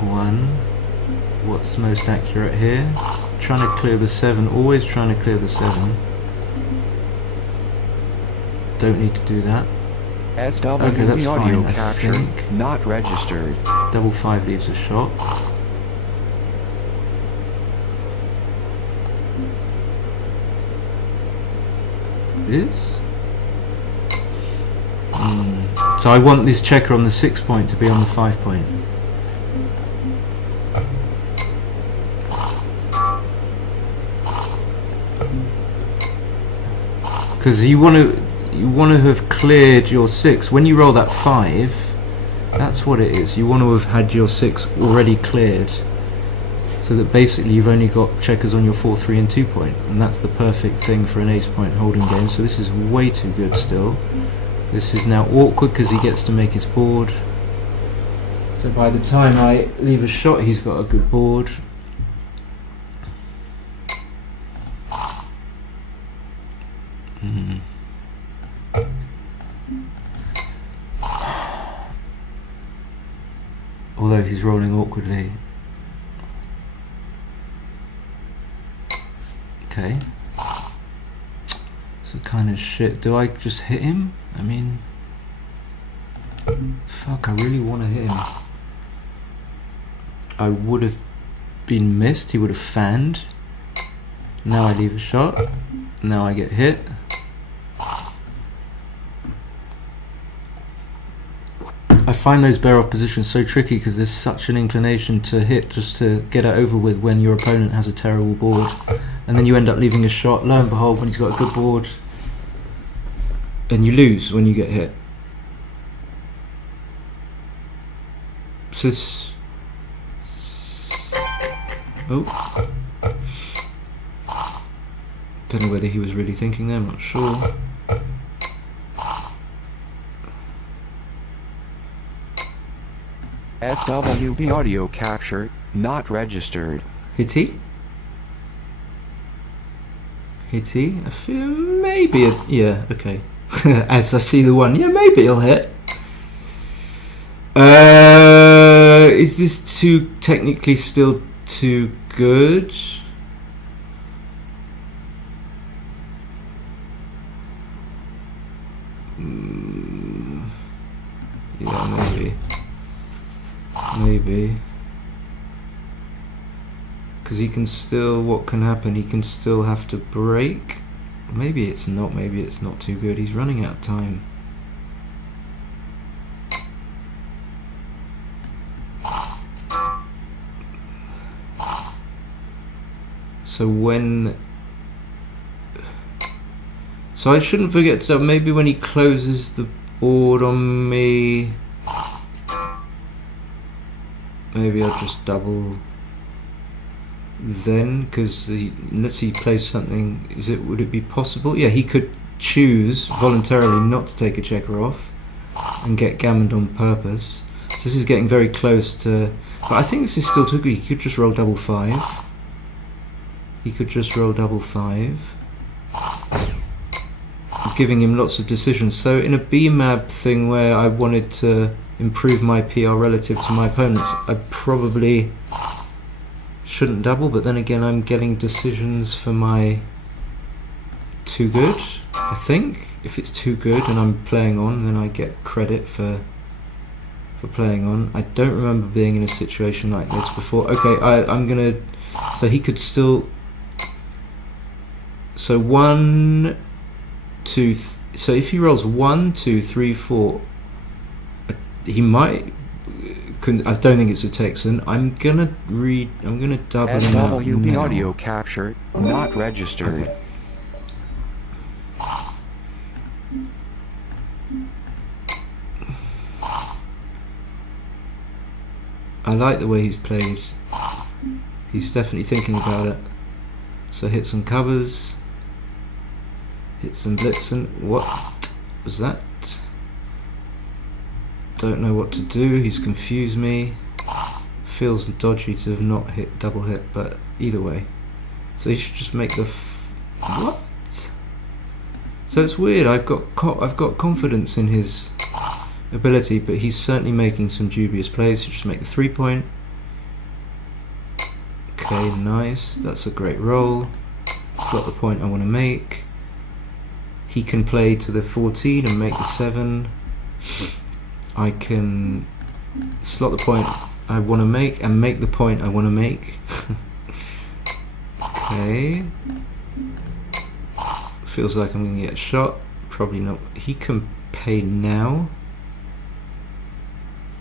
1. What's most accurate here? Trying to clear the 7, always trying to clear the 7. Don't need to do that. SW Okay, that's audio fine, I capture think. not registered. Double 5 leaves a shot. This? So I want this checker on the 6 point to be on the 5 point. Because you want to have cleared your 6 when you roll that 5. That's what it is. You want to have had your 6 already cleared, so that basically you've only got checkers on your 4, 3 and 2 point, and that's the perfect thing for an ace point holding game. So this is way too good still. This is now awkward because he gets to make his board. So by the time I leave a shot, he's got a good board. Although he's rolling awkwardly. Okay. So kind of shit. Do I just hit him? I mean, fuck, I really want to hit him. I would have been missed. He would have fanned. Now I leave a shot. Now I get hit. I find those bear off positions so tricky because there's such an inclination to hit just to get it over with when your opponent has a terrible board, and then you end up leaving a shot. Lo and behold, when he's got a good board, and you lose when you get hit. So this, oh, don't know whether he was really thinking there. I'm not sure. SWB audio capture not registered. Hitty? Hitty? I feel maybe yeah, okay. As I see the 1, yeah, maybe he'll hit. Is this too technically still too good? Yeah, maybe. Because he can still, what can happen? He can still have to break. Maybe it's not too good. He's running out of time. So I shouldn't forget to, maybe when he closes the board on me, maybe I'll just double then, because let's see, he plays something. Would it be possible? Yeah, he could choose voluntarily not to take a checker off and get gammoned on purpose. So this is getting very close to, but I think this is still too good. He could just roll double 5. He could just roll double 5, giving him lots of decisions. So in a BMAB thing where I wanted to improve my PR relative to my opponents, I probably shouldn't double, but then again I'm getting decisions for my too good. I think if it's too good and I'm playing on, then I get credit for playing on. I don't remember being in a situation like this before. Okay, I'm gonna, so he could still, so 1, 2, so if he rolls 1, 2, 3, 4, he might. I don't think it's a Texan. I'm gonna double him out SWB now. audio capture not registered. Okay. I like the way he's played. He's definitely thinking about it. So hit some covers. Hit some blitz and what was that? Don't know what to do. He's confused me. Feels dodgy to have not hit double hit, but either way. So he should just make the what? So it's weird. I've got confidence in his ability, but he's certainly making some dubious plays. He just make the 3 point. Okay, nice. That's a great roll. Slot the point I want to make. He can play to the 14 and make the 7. I can slot the point I want to make and make the point I want to make. Okay. Feels like I'm going to get a shot. Probably not. He can pay now.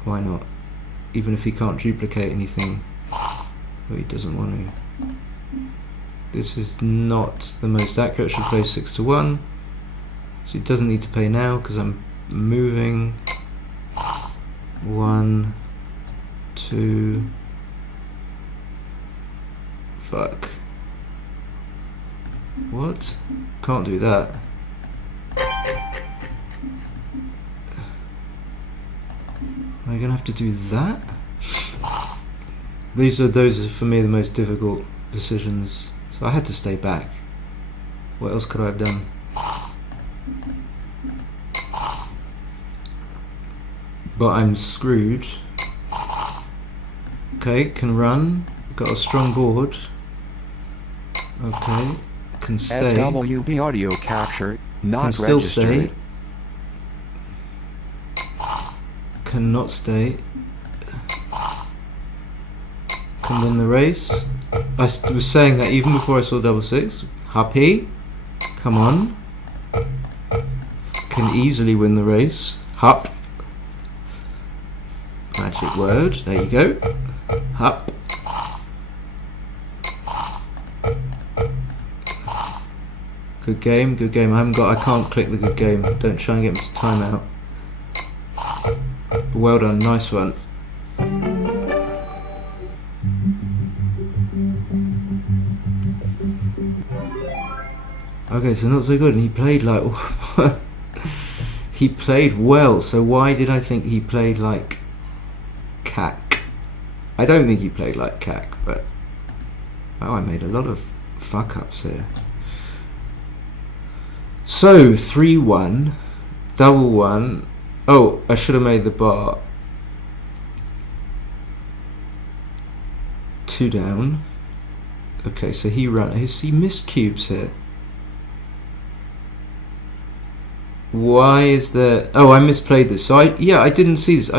Why not? Even if he can't duplicate anything. Well, he doesn't want to. This is not the most accurate. Should play 6 to 1. So he doesn't need to pay now because I'm moving. 1, 2. Fuck. What? Can't do that. Am I gonna have to do that? Those are for me the most difficult decisions. So I had to stay back. What else could I have done? But I'm screwed. Okay, can run. Got a strong board. Okay, can stay. SWB audio capture not Can still registered. stay. Cannot stay. Can win the race. I was saying that even before I saw double 6. Happy. Come on. Can easily win the race. Hup. Magic word. There you go. Hup. Good game. Good game. I can't click the good game. Don't try and get me to timeout. Well done. Nice one. Okay, so not so good, and he played like he played well. So why did I think he played like cack? I don't think he played like cack, but oh, I made a lot of fuck ups here. So 3-1, double 1. Oh, I should have made the bar 2 down. Okay, so he missed cubes here. Why is there? Oh, I misplayed this. So I didn't see this.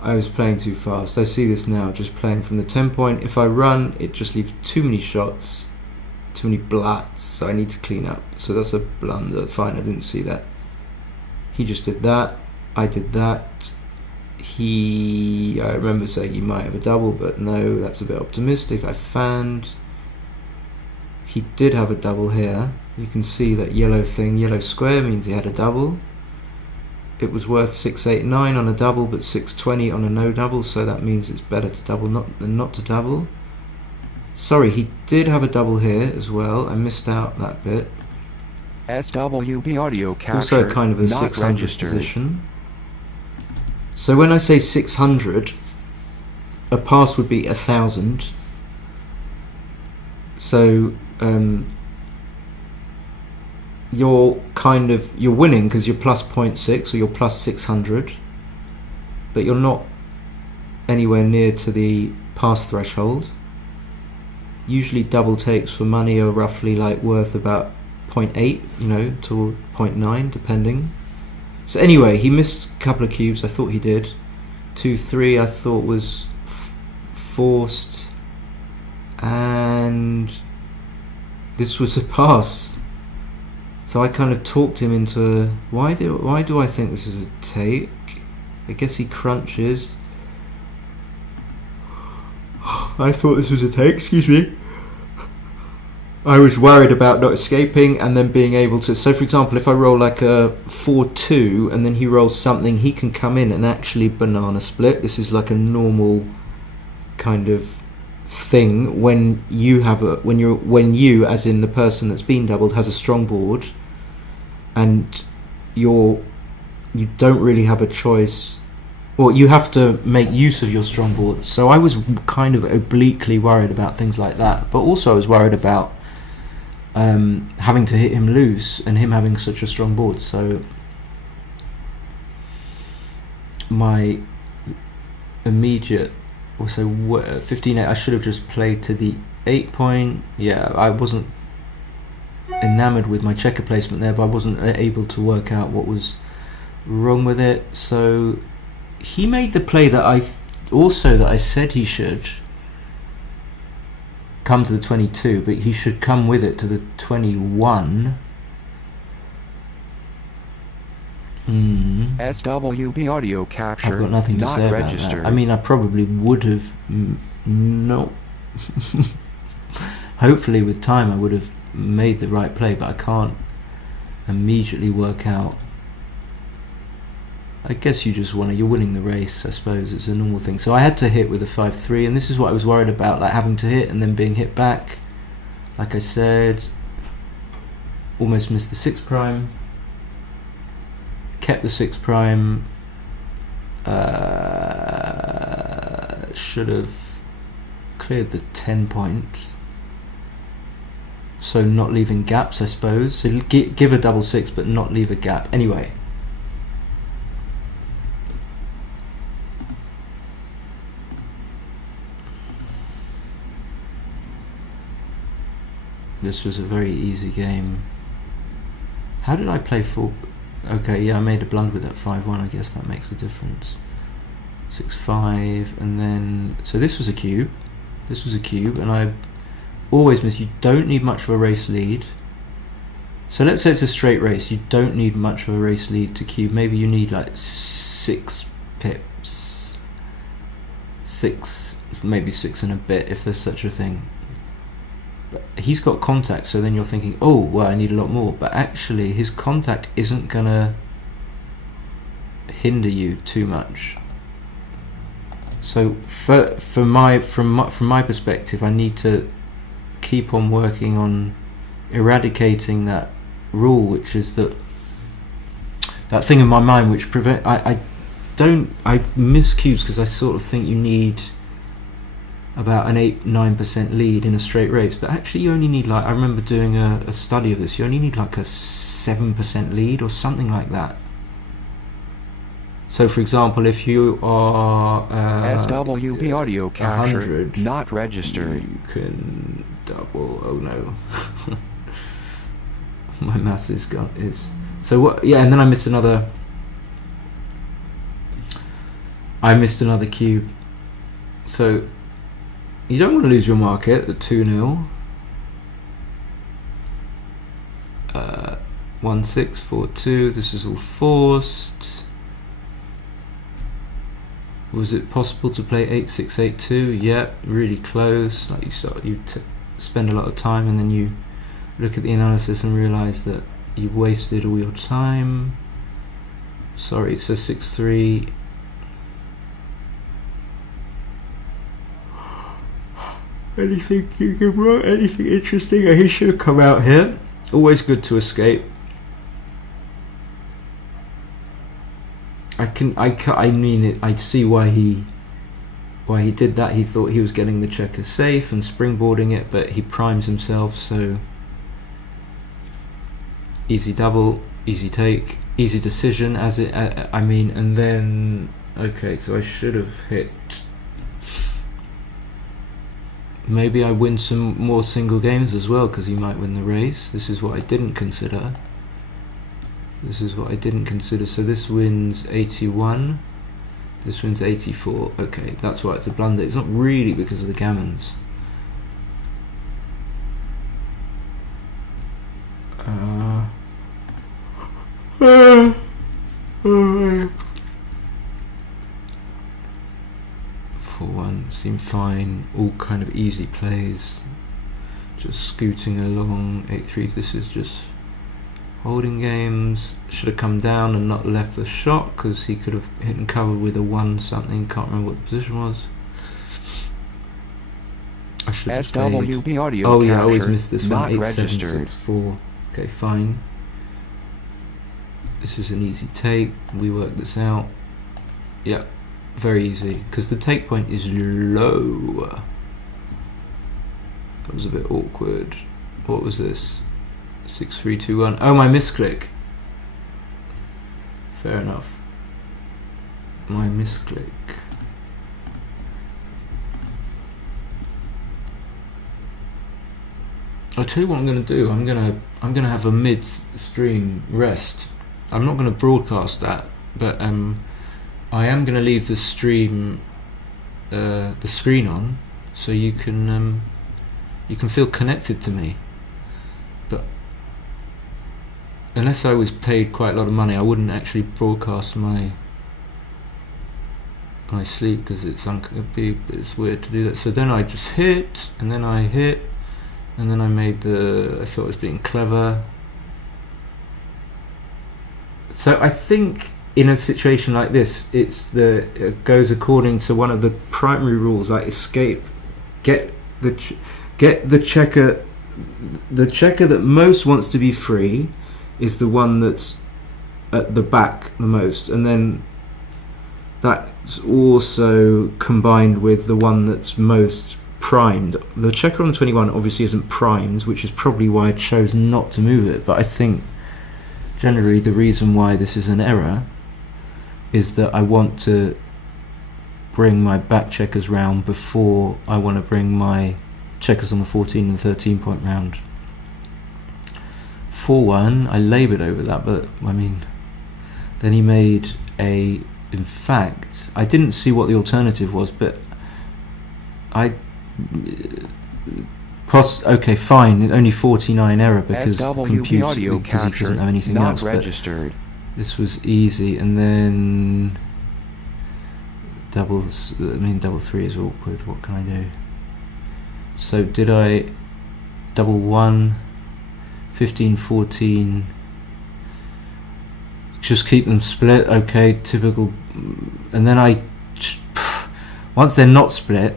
I was playing too fast. I see this now. Just playing from the 10 point. If I run, it just leaves too many shots, too many blats. So I need to clean up. So that's a blunder. Fine, I didn't see that. He just did that. I did that. I remember saying he might have a double, but no, that's a bit optimistic. I fanned. He did have a double here. You can see that yellow thing, yellow square means he had a double. It was worth 689 on a double, but 620 on a no double, so that means it's better to double than not to double. Sorry, he did have a double here as well. I missed out that bit. SWB audio capture Also kind of a not 600 registered. position. So when I say 600, a pass would be 1,000. So you're winning because you're plus 0.6 or you're plus 600, but you're not anywhere near to the pass threshold. Usually double takes for money are roughly like worth about 0.8, to 0.9 depending. So anyway, he missed a couple of cubes. I thought he did. 2-3 I thought was forced, and this was a pass. So I kind of talked him into why do I think this is a take? I guess he crunches. I thought this was a take, excuse me. I was worried about not escaping and then being able to. So for example, if I roll like a 4-2 and then he rolls something, he can come in and actually banana split. This is like a normal kind of thing when you as in the person that's been doubled has a strong board and you don't really have a choice. Well, you have to make use of your strong board. So I was kind of obliquely worried about things like that, but also I was worried about having to hit him loose and him having such a strong board. So my immediate Also, 15-8. I should have just played to the 8 point. Yeah, I wasn't enamored with my checker placement there, but I wasn't able to work out what was wrong with it. So he made the play that I said he should come to the 22, but he should come with it to the 21. SWB audio capture. I've got nothing to not say about registered. that. I mean, I probably would have not. Hopefully, with time, I would have made the right play, but I can't immediately work out. I guess you're winning the race, I suppose. It's a normal thing. So I had to hit with a 5-3, and this is what I was worried about, like having to hit and then being hit back. Like I said, almost missed the 6 prime. Kept the 6 prime. Should have cleared the 10 point. So not leaving gaps, I suppose. So give a double 6, but not leave a gap. Anyway. This was a very easy game. How did I play full? Okay, yeah, I made a blunder with that 5-1. I guess that makes a difference. 6-5, and then so this was a cube. This was a cube, and I always miss. You don't need much of a race lead. So let's say it's a straight race. You don't need much of a race lead to cube. Maybe you need like 6 pips. 6, maybe 6 and a bit, if there's such a thing. But he's got contact, so then you're thinking, oh, well, I need a lot more. But actually, his contact isn't gonna hinder you too much. So from my perspective, I need to keep on working on eradicating that rule, which is that thing in my mind which I miss cubes because I sort of think you need about an 8-9% lead in a straight race, but actually you only need, like, I remember doing a study of this, you only need like a 7% lead or something like that. So for example, if you are SWB audio capture 100, not registered. you can double. Oh no. My maths is so what? Yeah, and then I missed another cube. So you don't want to lose your market at 2-0. 1-6-4-2. This is all forced. Was it possible to play 8-6-8-2? Yeah, really close. Like you spend a lot of time, and then you look at the analysis and realise that you've wasted all your time. Sorry, so 6-3. Anything you can write? Anything interesting? He should have come out here. Always good to escape. I mean it. I see why he did that. He thought he was getting the checker safe and springboarding it, but he primes himself. So easy double, easy take, easy decision. And then okay. So I should have hit. Maybe I win some more single games as well, because he might win the race. This is what I didn't consider. So this wins 81. This wins 84. Okay, that's why it's a blunder. It's not really because of the gammons. Seemed fine. All kind of easy plays. Just scooting along. 8-3. This is just holding games. Should have come down and not left the shot, because he could have hit and covered with a 1 something. Can't remember what the position was. I should have SWB audio oh yeah, I always capture miss this one. not 8, registered. 7, 6, 4. Okay, fine. This is an easy take. We work this out. Yep. Very easy, because the take point is low. That was a bit awkward. What was this? 6-3-2-1. Oh, my misclick. Fair enough. My misclick. I'll tell you what I'm going to do. I'm going to have a mid-stream rest. I'm not going to broadcast that, but I am going to leave the stream, the screen on, so you can feel connected to me. But unless I was paid quite a lot of money, I wouldn't actually broadcast my sleep, because it's weird to do that. So then I just hit, and then I hit, and then I thought I was being clever. So I think in a situation like this, it goes according to one of the primary rules, like escape, get the checker. The checker that most wants to be free is the one that's at the back the most, and then that's also combined with the one that's most primed. The checker on the 21 obviously isn't primed, which is probably why I chose not to move it, but I think generally the reason why this is an error is that I want to bring my back checkers round before I want to bring my checkers on the 14 and 13 point round. 4-1, I laboured over that, but I mean, then he made in fact, I didn't see what the alternative was, but okay, fine, only 49 error because SWB audio because he capture doesn't have anything not else. registered. This was easy, and then double 3 is awkward. What can I do? So did I double 1, 15, 14? Just keep them split, okay, typical. And then once they're not split,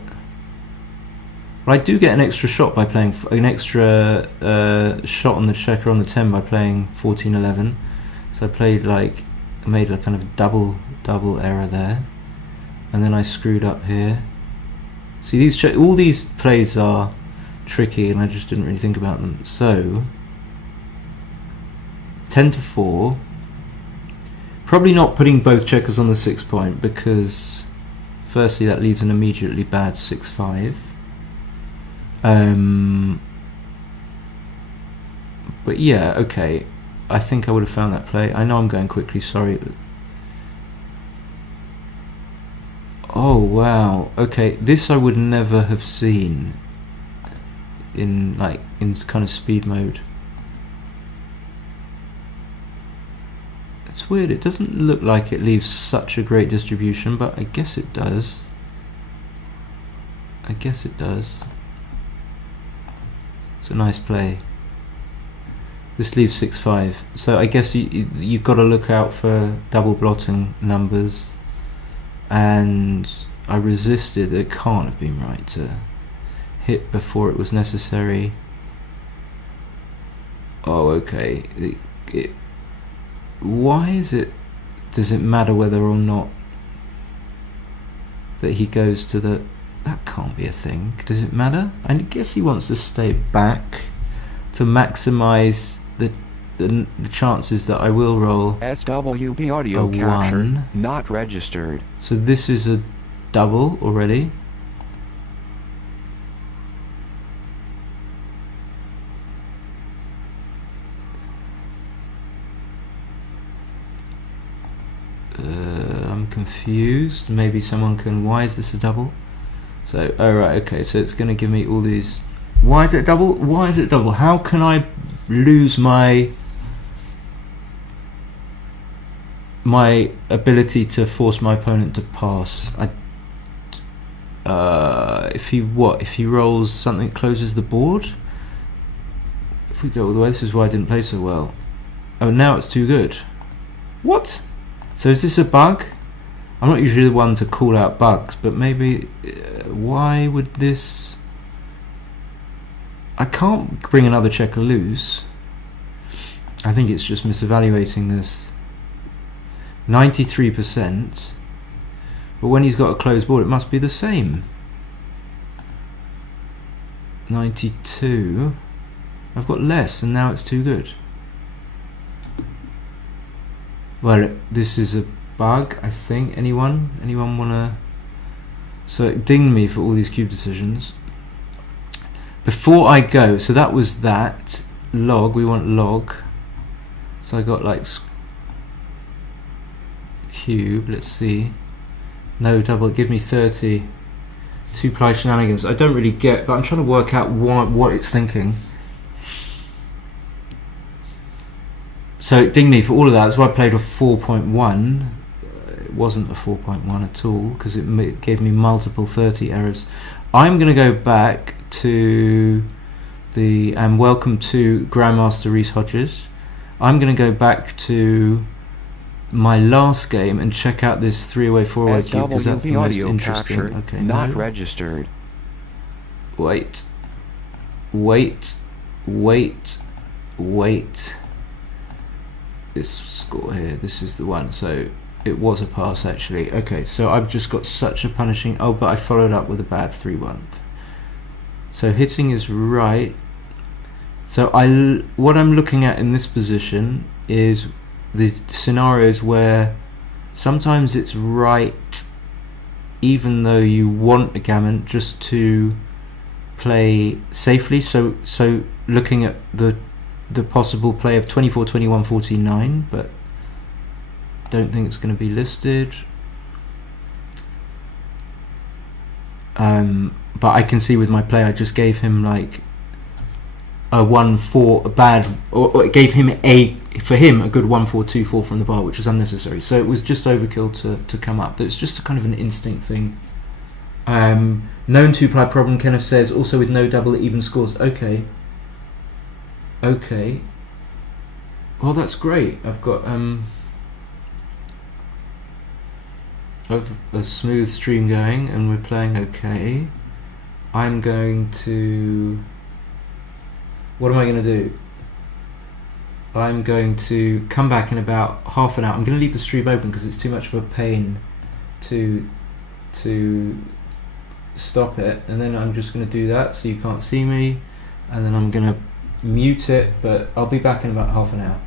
but I do get an extra shot by playing an extra shot on the checker on the 10 by playing 14-11. So I made a kind of double error there, and then I screwed up here. See, all these plays are tricky, and I just didn't really think about them. So 10-4. Probably not putting both checkers on the 6 point, because firstly that leaves an immediately bad 6-5. But yeah, okay, I think I would have found that play. I know I'm going quickly, sorry. But oh wow, okay, this I would never have seen in kind of speed mode. It's weird, it doesn't look like it leaves such a great distribution, but I guess it does. It's a nice play. This leaves 6-5, so I guess you've got to look out for double blotting numbers, and I resisted. It can't have been right to hit before it was necessary. Oh, okay. Why does it matter whether or not that he goes to the... That can't be a thing. Does it matter? I guess he wants to stay back to maximise the chances that I will roll SWB audio a capture 1. not registered. So this is a double already. I'm confused. Maybe someone can... Why is this a double? So, alright, okay, so it's going to give me all these... Why is it double? Why is it double? How can I lose my ability to force my opponent to pass? If he rolls something that closes the board? If we go all the way, this is why I didn't play so well. Oh, now it's too good. What? So is this a bug? I'm not usually the one to call out bugs, but maybe... why would this... I can't bring another checker loose. I think it's just misevaluating this. 93%. But when he's got a closed board, it must be the same. 92. I've got less, and now it's too good. Well, this is a bug, I think. Anyone wanna... So it dinged me for all these cube decisions. before I go, so that was that log. We want log. So I got like cube. Let's see. No double. Give me 30. Two-ply shenanigans. I don't really get, but I'm trying to work out what it's thinking. So it dinged me for all of that. That's why I played a 4.1. It wasn't a 4.1 at all because it gave me multiple 30 errors. I'm going to go back to the welcome to Grandmaster Reese Hodges. I'm going to go back to my last game and check out this 3-away 4-away cube because that's the most audio interesting. captured, Okay, not no. registered. Wait. This score here, this is the one. So it was a pass actually. Okay, so I've just got such a punishing. Oh, but I followed up with a bad 3-1. So hitting is right. So what I'm looking at in this position is the scenarios where sometimes it's right, even though you want a gammon, just to play safely. So looking at the possible play of 24, 21, 49, but don't think it's going to be listed. But I can see with my play, I just gave him like a 1-4, a bad, or it gave him a good 1-4-2-4 from the bar, which was unnecessary. So it was just overkill to come up. But it's just a kind of an instinct thing. Known two-ply problem, Kenneth says, also with no double even scores. Okay. Well, that's great. I've got a smooth stream going, and we're playing okay. I'm going to... What am I going to do? I'm going to come back in about half an hour. I'm going to leave the stream open because it's too much of a pain to stop it, and then I'm just going to do that so you can't see me, and then I'm going to mute it, but I'll be back in about half an hour.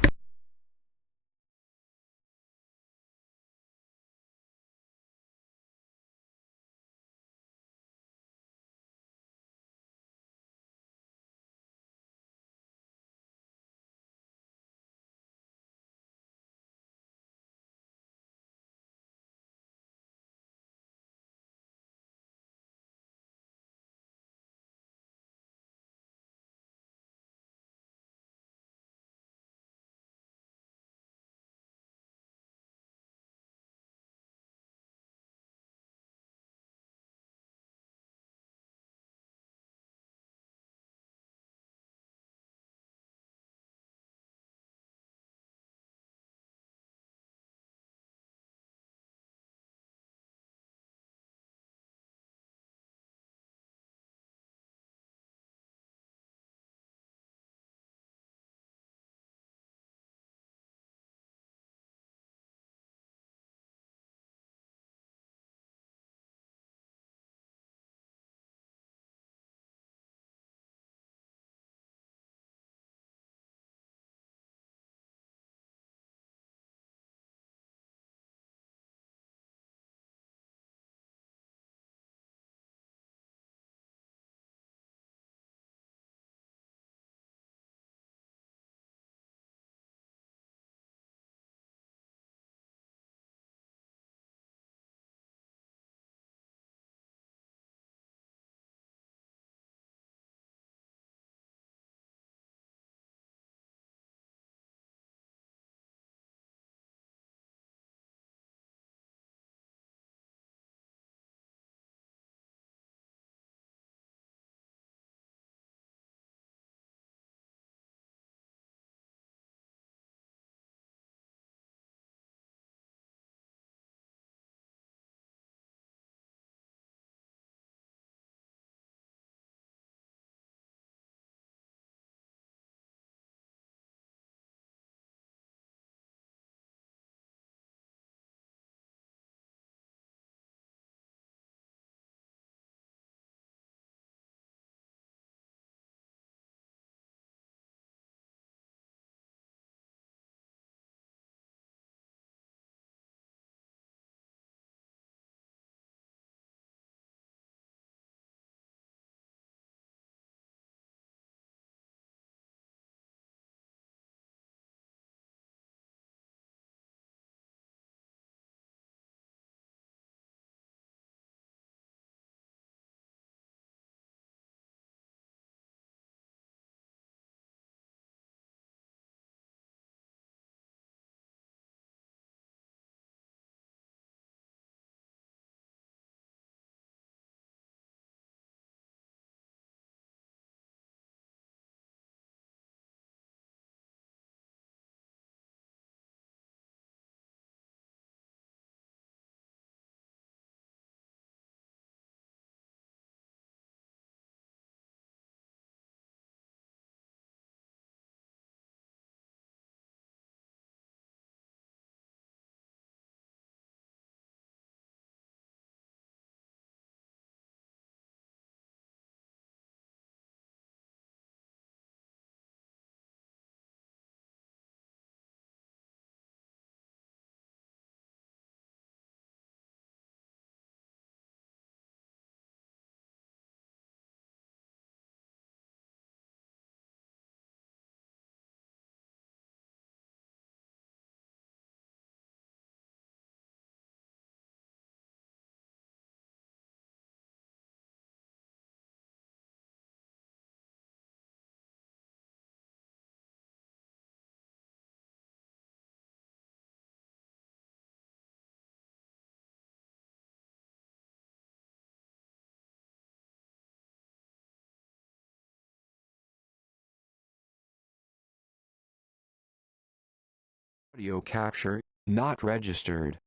Audio capture, not registered.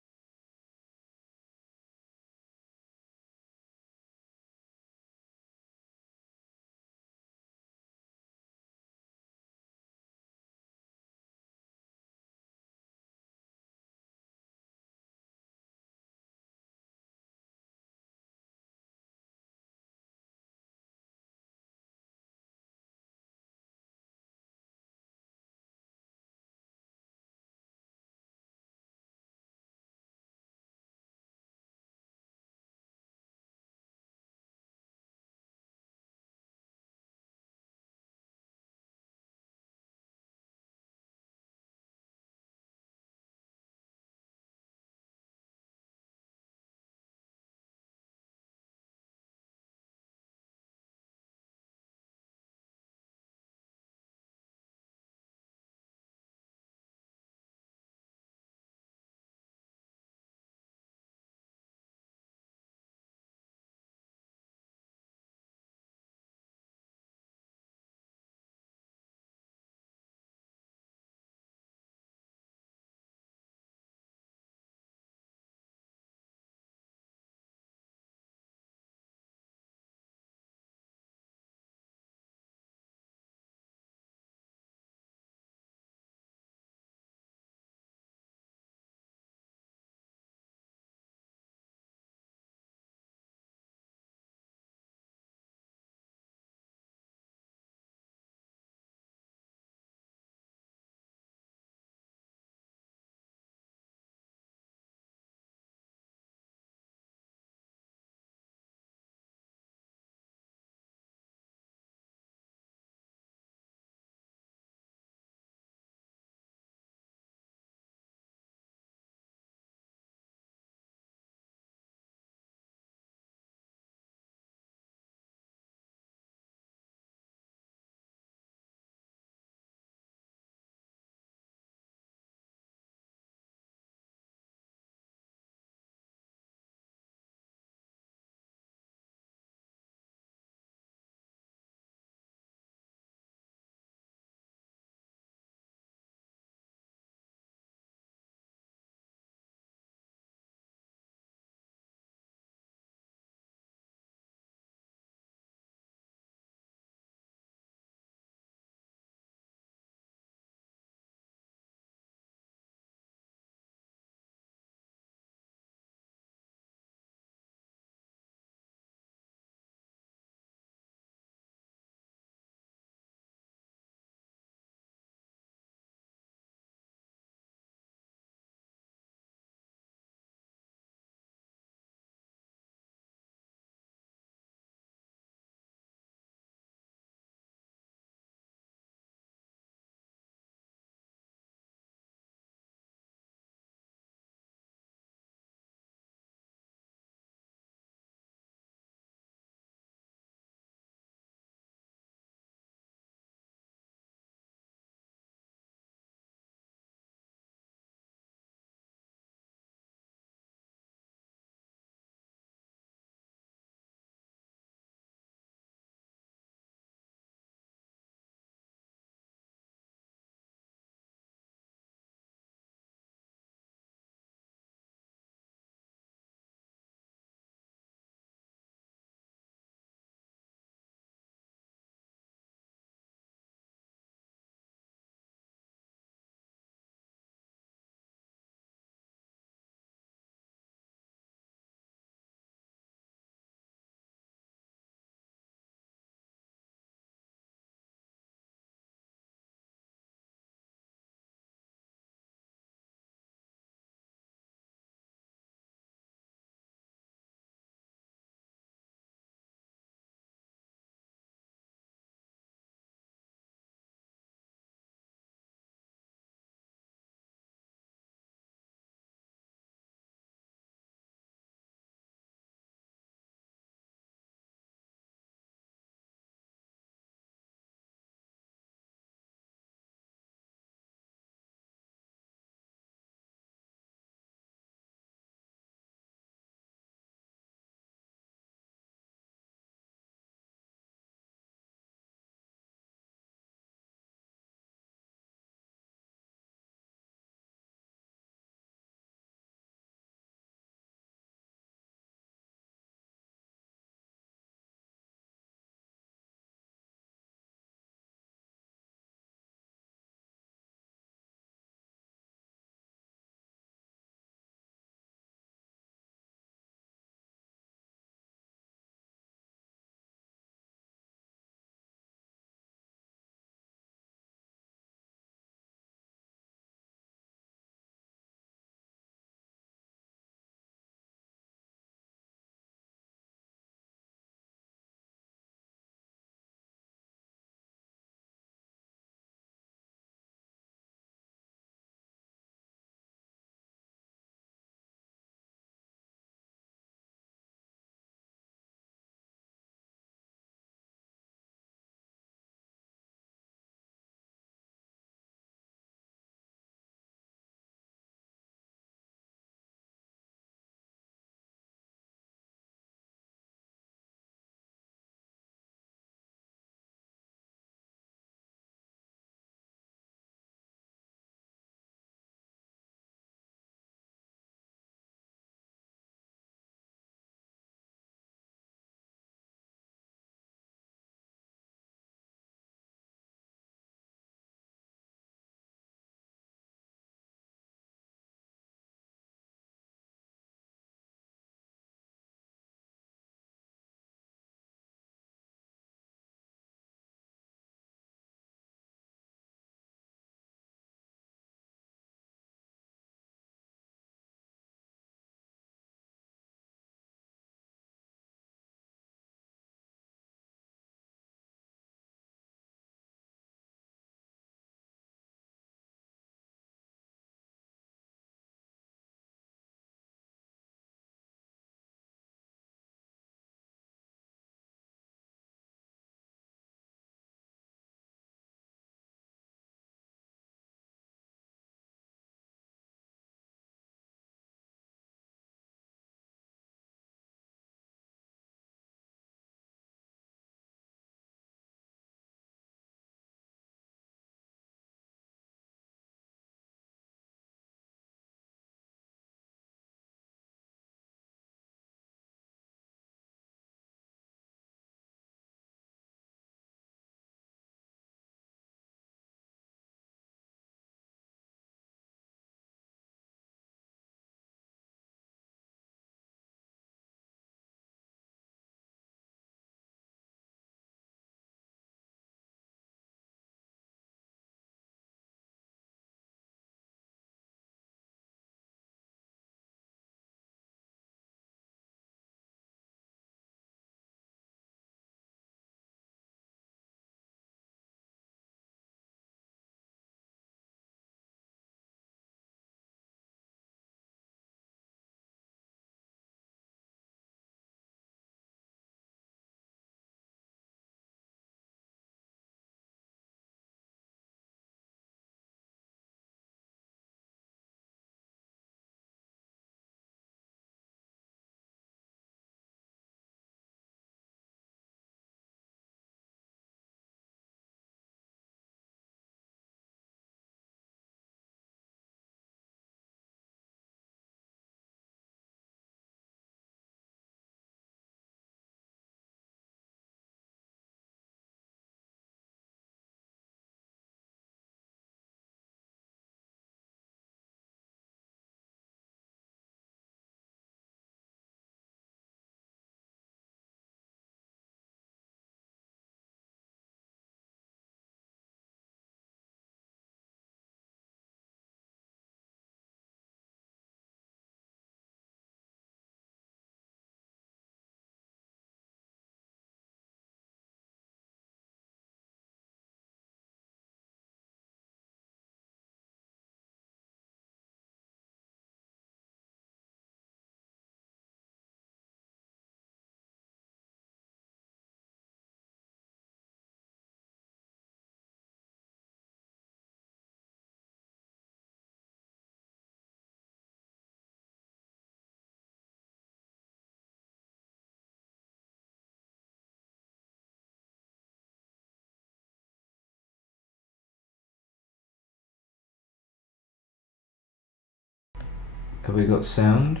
Have we got sound?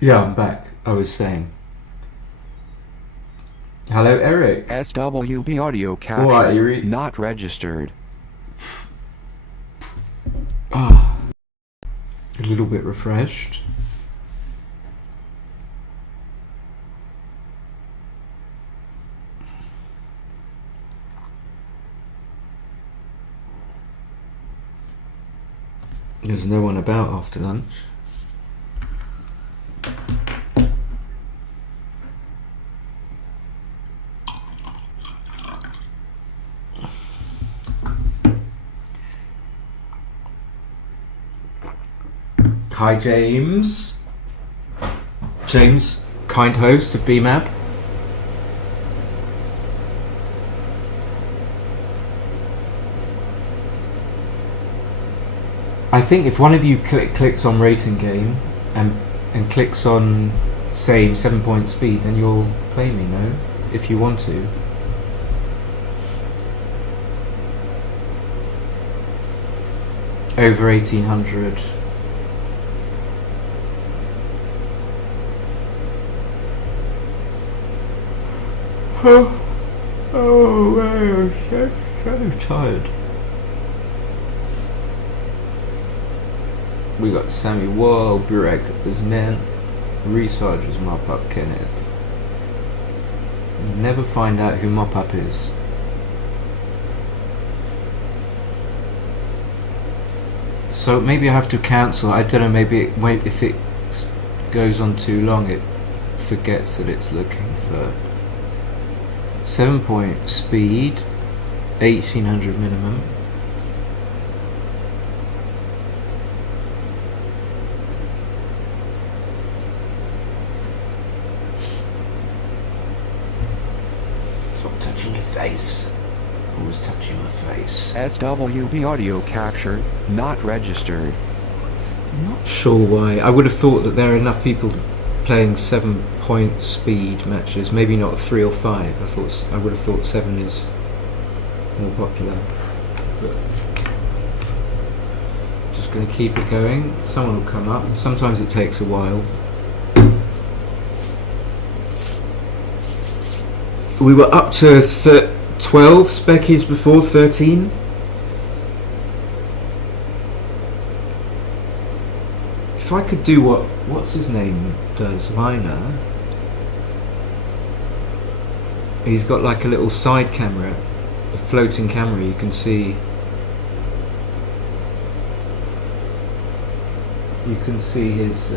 Yeah, I'm back. I was saying. Hello, Eric. SWB audio What, capture you not registered. Ah, a little bit refreshed. There's no one about after lunch. Hi, James. James, kind host of BMAP. I think if one of you clicks on rating game and clicks on say 7-point speed, then you'll play me, no? If you want to. Over 1800. Oh man, I'm so tired. We got Sammy Wall, Burek as men, Research as Mop Up Kenneth. Never find out who Mop Up is. So maybe I have to cancel. I don't know, maybe if it goes on too long it forgets that it's looking for 7-point speed, 1800 minimum. Stop touching your face. Always touching my face. SWB audio capture not registered. I'm not sure why. I would have thought that there are enough people playing 7-point speed matches. Maybe not 3 or 5. I would have thought 7 is more popular. But just going to keep it going. Someone will come up. Sometimes it takes a while. We were up to 12 speckies before, 13. If I could do what's his name does, Liner. He's got like a little side camera, a floating camera. You can see his